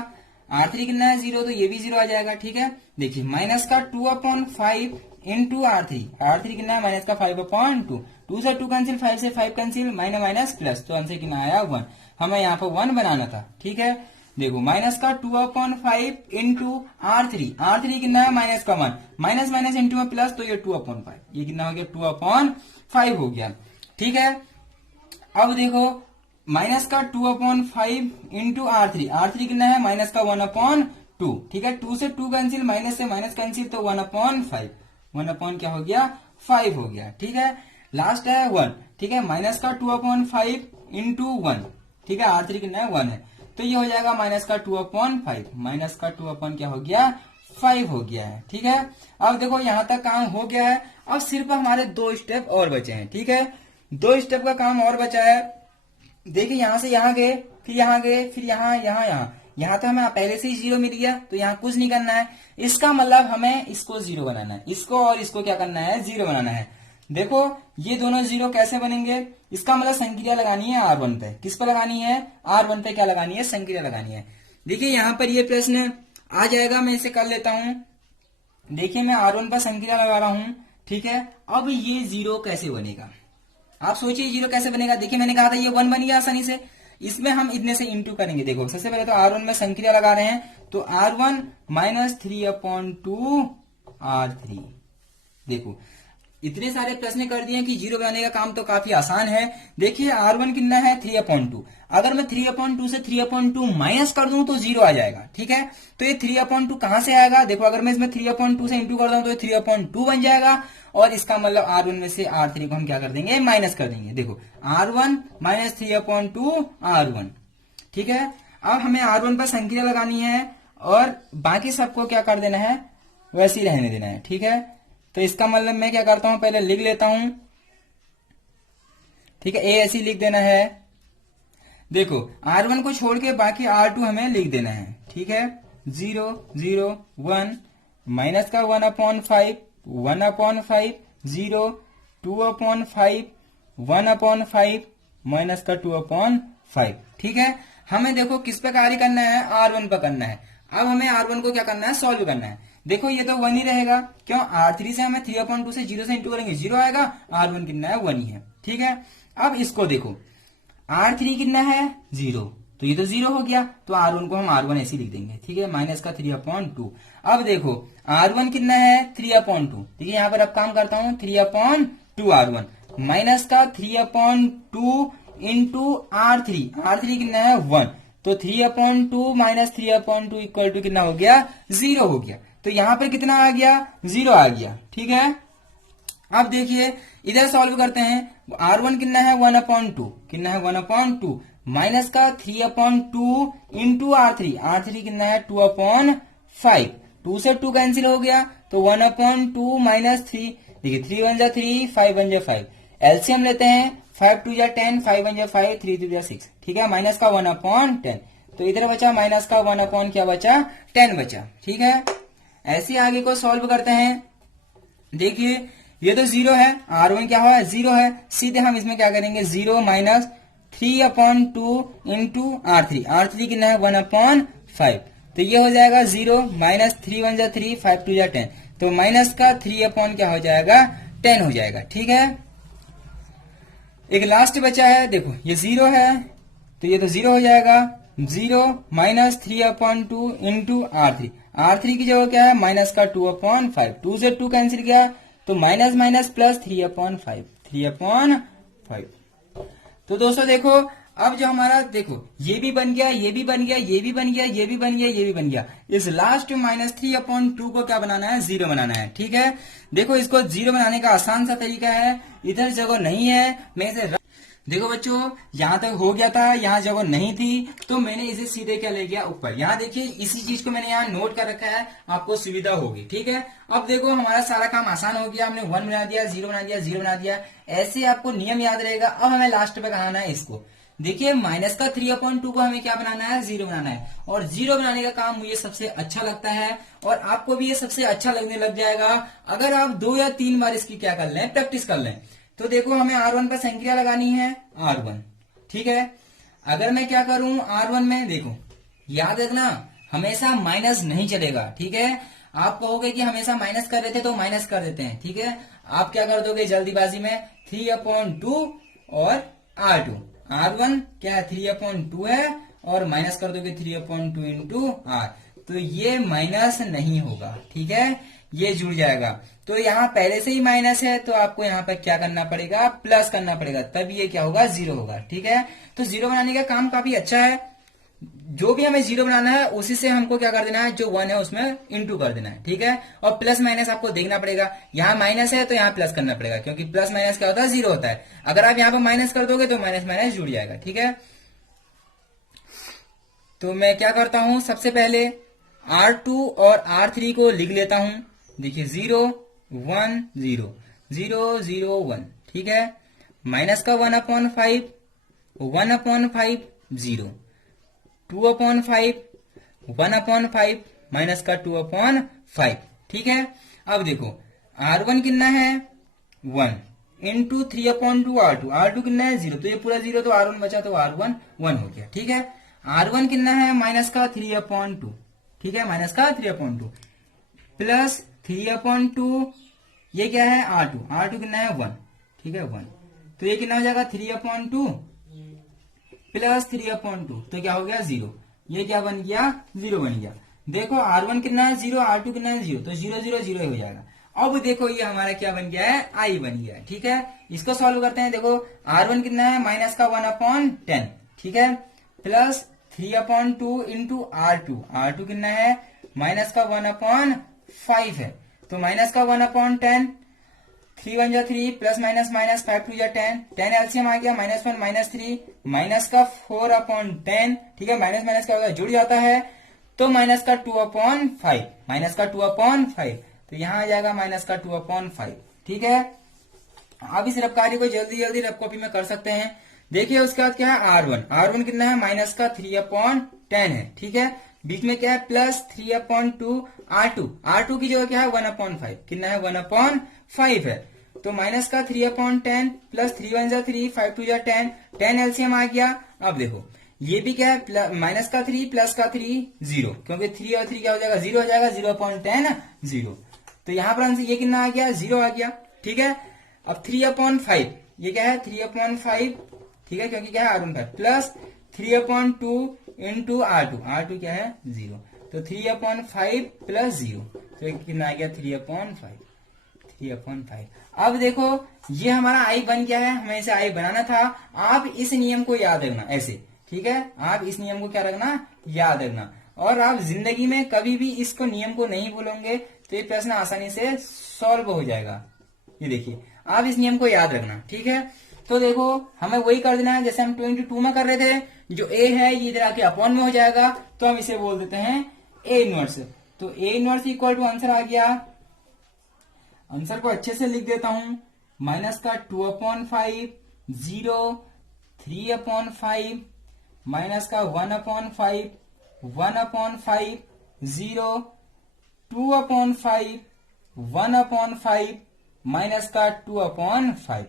R3 कितना है 0, तो ये भी 0 आ जाएगा। ठीक है, देखिए माइनस का 2/5 इंटू R3 कितना है माइनस का 5/2, 2 से 2 कैंसिल, 5 से 5 कैंसिल, माइनस माइनस प्लस, तो आंसर कितना आया 1। हमें यहाँ पर 1 बनाना था। ठीक है, देखो माइनस का 2/5 इंटू R3 कितना है माइनस का 1, माइनस माइनस इंटू में प्लस, तो ये 2/5, ये कितना हो गया 2/5 हो गया। ठीक है, अब देखो माइनस का 2/5 इंटू R3 कितना है माइनस का 1/2। ठीक है, 2 से 2 कैंसिल, माइनस से माइनस कैंसिल, तो 1/5, 1 क्या हो गया 5 हो गया। ठीक है, लास्ट है 1। ठीक है, माइनस का 2/5 इंटू 1। ठीक है, R3 कितना है 1 है, तो ये हो जाएगा माइनस का 2/5, माइनस का 2 क्या हो गया 5 हो गया है। ठीक है, अब देखो यहां तक काम हो गया है, अब सिर्फ हमारे 2 स्टेप और बचे हैं। ठीक है, 2 स्टेप का काम और बचा है। देखिए यहां से यहां गए, फिर यहां गए, फिर यहाँ तो हमें पहले से ही 0 मिल गया, तो यहाँ कुछ नहीं करना है। इसका मतलब हमें इसको 0 बनाना है, इसको और इसको क्या करना है 0 बनाना है। देखो ये दोनों 0 कैसे बनेंगे, इसका मतलब संक्रिया लगानी है R1 पे। किस पे लगानी है, R1 पे क्या लगानी है, संक्रिया लगानी है। देखिए यहाँ पर ये प्रश्न आ जाएगा, मैं इसे कर लेता हूं। देखिए मैं R1 पर संक्रिया लगा रहा हूं। ठीक है, अब ये 0 कैसे बनेगा, आप सोचिए 0 कैसे बनेगा। देखिए मैंने कहा था ये 1 बन गया आसानी से, इसमें हम इतने से इंटू करेंगे। देखो सबसे पहले तो R1 में संक्रिया लगा रहे हैं, तो R1 माइनस 3/2 R3। देखो इतने सारे प्रश्न कर दिए कि 0 बनाने का काम तो काफी आसान है। देखिए R1 कितना है 3/2, अगर मैं 3/2 से 3/2 माइनस कर दूं तो 0 आ जाएगा। ठीक है, तो ये 3/2 कहां से आएगा, देखो अगर मैं इसमें 3/2 से इंटू कर दूं तो ये 3/2 बन जाएगा, और इसका मतलब R1 में से R3 को हम क्या कर देंगे माइनस कर देंगे। देखो R1 माइनस 3/2 R1। ठीक है, अब हमें R1 पर संक्रिया लगानी है और बाकी सबको क्या कर देना है वैसे ही रहने देना है। ठीक है, तो इसका मतलब मैं क्या करता हूं, पहले लिख लेता हूं। ठीक है, ए ऐसे लिख देना है। देखो R1 को छोड़ के बाकी R2 हमें लिख देना है। ठीक है, 0 0 1 माइनस का 1/5 1/5 0 2/5 1/5 माइनस का 2/5। ठीक है, हमें देखो किस पे कार्य करना है, R1 पर करना है। अब हमें R1 को क्या करना है सॉल्व करना है। देखो ये तो 1 ही रहेगा, क्यों R3 से हमें 3/2 से 0 से इंटू करेंगे 0 आएगा, R1 कितना है 1 ही है। ठीक है, अब इसको देखो R3 कितना है 0, तो ये तो 0 हो गया, तो R1 को हम R1 ऐसे लिख देंगे। ठीक है, माइनस का 3/2। अब देखो R1 कितना है 3/2। ठीक है, यहाँ पर अब काम करता हूं 3/2 R1 माइनस का 3/2 इंटू R3 कितना है 1, तो 3/2 माइनस 3/2 इक्वल टू कितना हो गया 0 हो गया। तो यहाँ पर कितना आ गया 0 आ गया। ठीक है, अब देखिए इधर सॉल्व करते हैं। R1 कितना है 1/2, कितना है 1/2 माइनस का 3/2 इंटू R3 कितना है 2/5, 2 से 2 कैंसिल हो गया, तो 1/2 माइनस 3, देखिए 3 1 जा 3, 5 1 जा 5, एलसीएम लेते हैं 5 2 जा 10, 5 1 जा 5, 3 2 जा 6। ठीक है, माइनस का 1/10, तो इधर बचा माइनस का 1/ क्या बचा 10 बचा। ठीक है, ऐसे आगे को सॉल्व करते हैं। देखिए ये तो 0 है, R1 क्या हुआ 0 है, सीधे हम इसमें क्या करेंगे 0 माइनस 3/2 इंटू R3 कितना है 1/5, तो ये हो जाएगा 0 माइनस 3 1 जा 3, 5 2 जा 10, तो माइनस का 3/, क्या हो जाएगा 10 हो जाएगा। ठीक है, एक लास्ट बचा है, देखो ये 0 है, तो ये तो 0 हो जाएगा, 0 माइनस 3/2 इंटू R3 की जगह क्या है माइनस का 2/5, 2 से 2 कैंसिल किया, तो माइनस माइनस प्लस 3/5। तो दोस्तों देखो अब जो हमारा देखो ये भी बन गया, ये भी बन गया, ये भी बन गया, ये भी बन गया, ये भी बन गया। इस लास्ट माइनस 3/2 को क्या बनाना है 0 बनाना है। ठीक है, देखो इसको 0 बनाने का आसान सा तरीका है, इधर जगह नहीं है, मैं इसे देखो बच्चों यहां तक हो गया था, यहाँ जगह नहीं थी, तो मैंने इसे सीधे क्या ले गया ऊपर। यहाँ देखिए इसी चीज को मैंने यहाँ नोट कर रखा है, आपको सुविधा होगी। ठीक है, अब देखो हमारा सारा काम आसान हो गया, हमने 1 बना दिया, 0 बना दिया, 0 बना दिया, ऐसे आपको नियम याद रहेगा। अब हमें लास्ट पे बनाना है इसको। देखिए माइनस का 3/2 को हमें क्या बनाना है 0 बनाना है, और 0 बनाने का काम मुझे सबसे अच्छा लगता है, और आपको भी ये सबसे अच्छा लगने लग जाएगा अगर आप 2 या 3 बार इसकी क्या कर लें प्रैक्टिस कर लें। तो देखो हमें R1 पर संख्या लगानी है R1। ठीक है, अगर मैं क्या करूं R1 में, देखो याद रखना हमेशा माइनस नहीं चलेगा। ठीक है, आप कहोगे कि हमेशा माइनस कर रहे थे तो माइनस कर देते हैं। ठीक है, आप क्या कर दोगे जल्दीबाजी में 3/2 और R1 क्या है 3/2 है, और माइनस कर दोगे 3/2 इंटू R, तो ये माइनस नहीं होगा। ठीक है, ये जुड़ जाएगा। तो यहाँ पहले से ही माइनस है, तो आपको यहाँ पर क्या करना पड़ेगा प्लस करना पड़ेगा, तब ये क्या होगा 0 होगा। ठीक है, तो 0 बनाने का काम काफी अच्छा है। जो भी हमें 0 बनाना है उसी से हमको क्या कर देना है, जो 1 है उसमें इंटू कर देना है। ठीक है, और प्लस माइनस आपको देखना पड़ेगा, यहाँ माइनस है तो यहाँ प्लस करना पड़ेगा, क्योंकि प्लस माइनस क्या होता है 0 होता है। अगर आप यहाँ पर माइनस कर दोगे तो माइनस माइनस जुड़ जाएगा। ठीक है, तो मैं क्या करता हूं सबसे पहले R2 और R3 को लिख लेता हूं। देखिए 0 1 0 0 0 1। ठीक है, माइनस का 1/5 1/5 0, 2/5 1/5 माइनस का 2/5। ठीक है, अब देखो R1 कितना है 1 इंटू 3/2 R2 कितना है 0, तो ये पूरा 0, तो R1 बचा, तो R1 1 हो गया। ठीक है, R1 कितना है माइनस का 3/2। ठीक है, माइनस का 3/2 प्लस 3/2, ये क्या है R2 कितना है 1। ठीक है 1, तो ये कितना हो जाएगा 3/2 प्लस 3/2, तो क्या हो गया 0, ये क्या बन गया 0 बन गया। देखो R1 कितना है 0, R2 कितना है 0, तो 0 0 0 हो जाएगा। अब देखो ये हमारा क्या बन गया है I बन गया है। ठीक है, इसको सॉल्व करते हैं। देखो R1 कितना है माइनस का 1/10। ठीक है, प्लस 3/2 इंटू R2 कितना है माइनस का 1/5 है, तो माइनस का 1/10, 3 1 जा 3 प्लस माइनस माइनस 5 2 जा 10, 10 एलसीएम आ गया -1 -3 माइनस का 4/10। ठीक है, माइनस माइनस क्या होगा जुड़ जाता है, तो माइनस का 2/5, माइनस का 2/5, तो यहां आ जाएगा माइनस का 2/5। ठीक है, आप इस रफ कार्य को जल्दी जल्दी रफ कॉपी में कर सकते हैं। देखिए उसके बाद क्या है R1 कितना है माइनस का 3/10 है। ठीक है, बीच में क्या है प्लस 3/2 R2 की जगह क्या है 1/5, कितना है 1/5 है, तो माइनस का 3/10 प्लस 3 1 जा 3, 5 2 जा 10, 10 एलसीएम आ गया। अब देखो ये भी क्या है, माइनस का 3 प्लस का 3 0, क्योंकि 3 और 3 क्या हो जाएगा, 0 हो जाएगा, 0/10 0। तो यहाँ पर आंसर ये कितना आ गया, 0 आ गया। ठीक है, अब 3/5 ये क्या है, 3/5, ठीक है, क्योंकि क्या है R15 प्लस 3/2 इंटू R2 क्या है 0, तो 3/5 प्लस 0, तो ये कितना आ गया 3/5। अब देखो ये हमारा आई बन गया है, हमें इसे आई बनाना था। आप इस नियम को याद रखना ऐसे, ठीक है, आप इस नियम को क्या रखना, याद रखना। और आप जिंदगी में कभी भी इसको नियम को नहीं भूलोगे तो ये प्रश्न आसानी से सॉल्व हो जाएगा। ये देखिए, आप इस नियम को याद रखना, ठीक है। तो देखो हमें वही कर देना है जैसे हम 2 में कर रहे थे। जो ए है ये इधर आके अपॉन में हो जाएगा, तो हम इसे बोल देते हैं ए इनवर्स। तो A inverse equal to answer आ गया, आंसर को अच्छे से लिख देता हूं, माइनस का 2/5 0 3/5 माइनस का 1/5 1/5 0 2/5 1/5 माइनस का 2/5।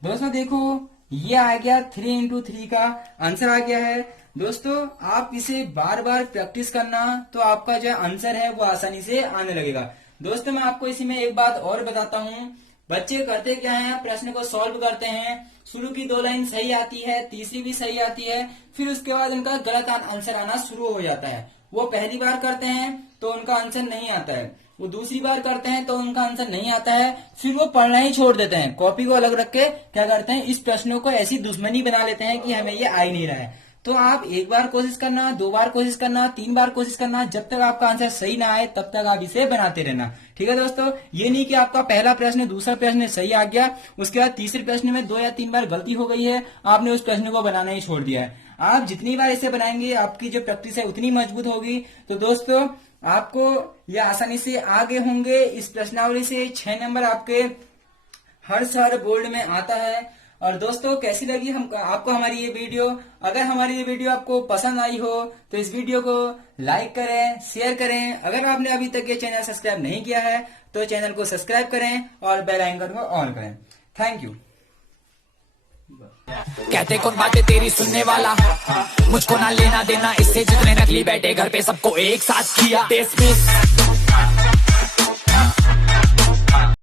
दोस्तों देखो ये आ गया 3 इंटू 3 का आंसर आ गया है। दोस्तों आप इसे बार बार प्रैक्टिस करना तो आपका जो आंसर है वो आसानी से आने लगेगा। दोस्तों मैं आपको इसी में एक बात और बताता हूँ, बच्चे करते क्या हैं, प्रश्न को सॉल्व करते हैं, शुरू की 2 लाइन सही आती है, तीसरी भी सही आती है, फिर उसके बाद उनका गलत आंसर आना शुरू हो जाता है। वो पहली बार करते हैं तो उनका आंसर नहीं आता है, वो दूसरी बार करते हैं तो उनका आंसर नहीं आता है, फिर वो पढ़ना ही छोड़ देते हैं, कॉपी को अलग रख के क्या करते हैं, इस प्रश्नों को ऐसी दुश्मनी बना लेते हैं कि हमें ये आ ही नहीं रहा है। तो आप एक बार कोशिश करना, 2 बार कोशिश करना, 3 बार कोशिश करना, जब तक आपका आंसर सही ना आए तब तक आप इसे बनाते रहना। ठीक है दोस्तों, ये नहीं कि आपका पहला प्रश्न दूसरा प्रश्न सही आ गया, उसके बाद तीसरे प्रश्न में 2 या 3 बार गलती हो गई है, आपने उस प्रश्न को बनाना ही छोड़ दिया है। आप जितनी बार इसे बनाएंगे आपकी जो प्रैक्टिस है उतनी मजबूत होगी। तो दोस्तों आपको ये आसानी से आगे होंगे। इस प्रश्नावली से 6 नंबर आपके हर साल बोर्ड में आता है। और दोस्तों कैसी लगी आपको हमारी ये वीडियो? अगर हमारी ये वीडियो आपको पसंद आई हो तो इस वीडियो को लाइक करें, शेयर करें। अगर आपने अभी तक ये चैनल सब्सक्राइब नहीं किया है तो चैनल को सब्सक्राइब करें और बेल आइकन को ऑन करें। Thank you. कहते कौन बातें तेरी सुनने वाला, मुझको ना लेना देना इससे, जितने नकली बैठे घर पे सबको एक साथ किया।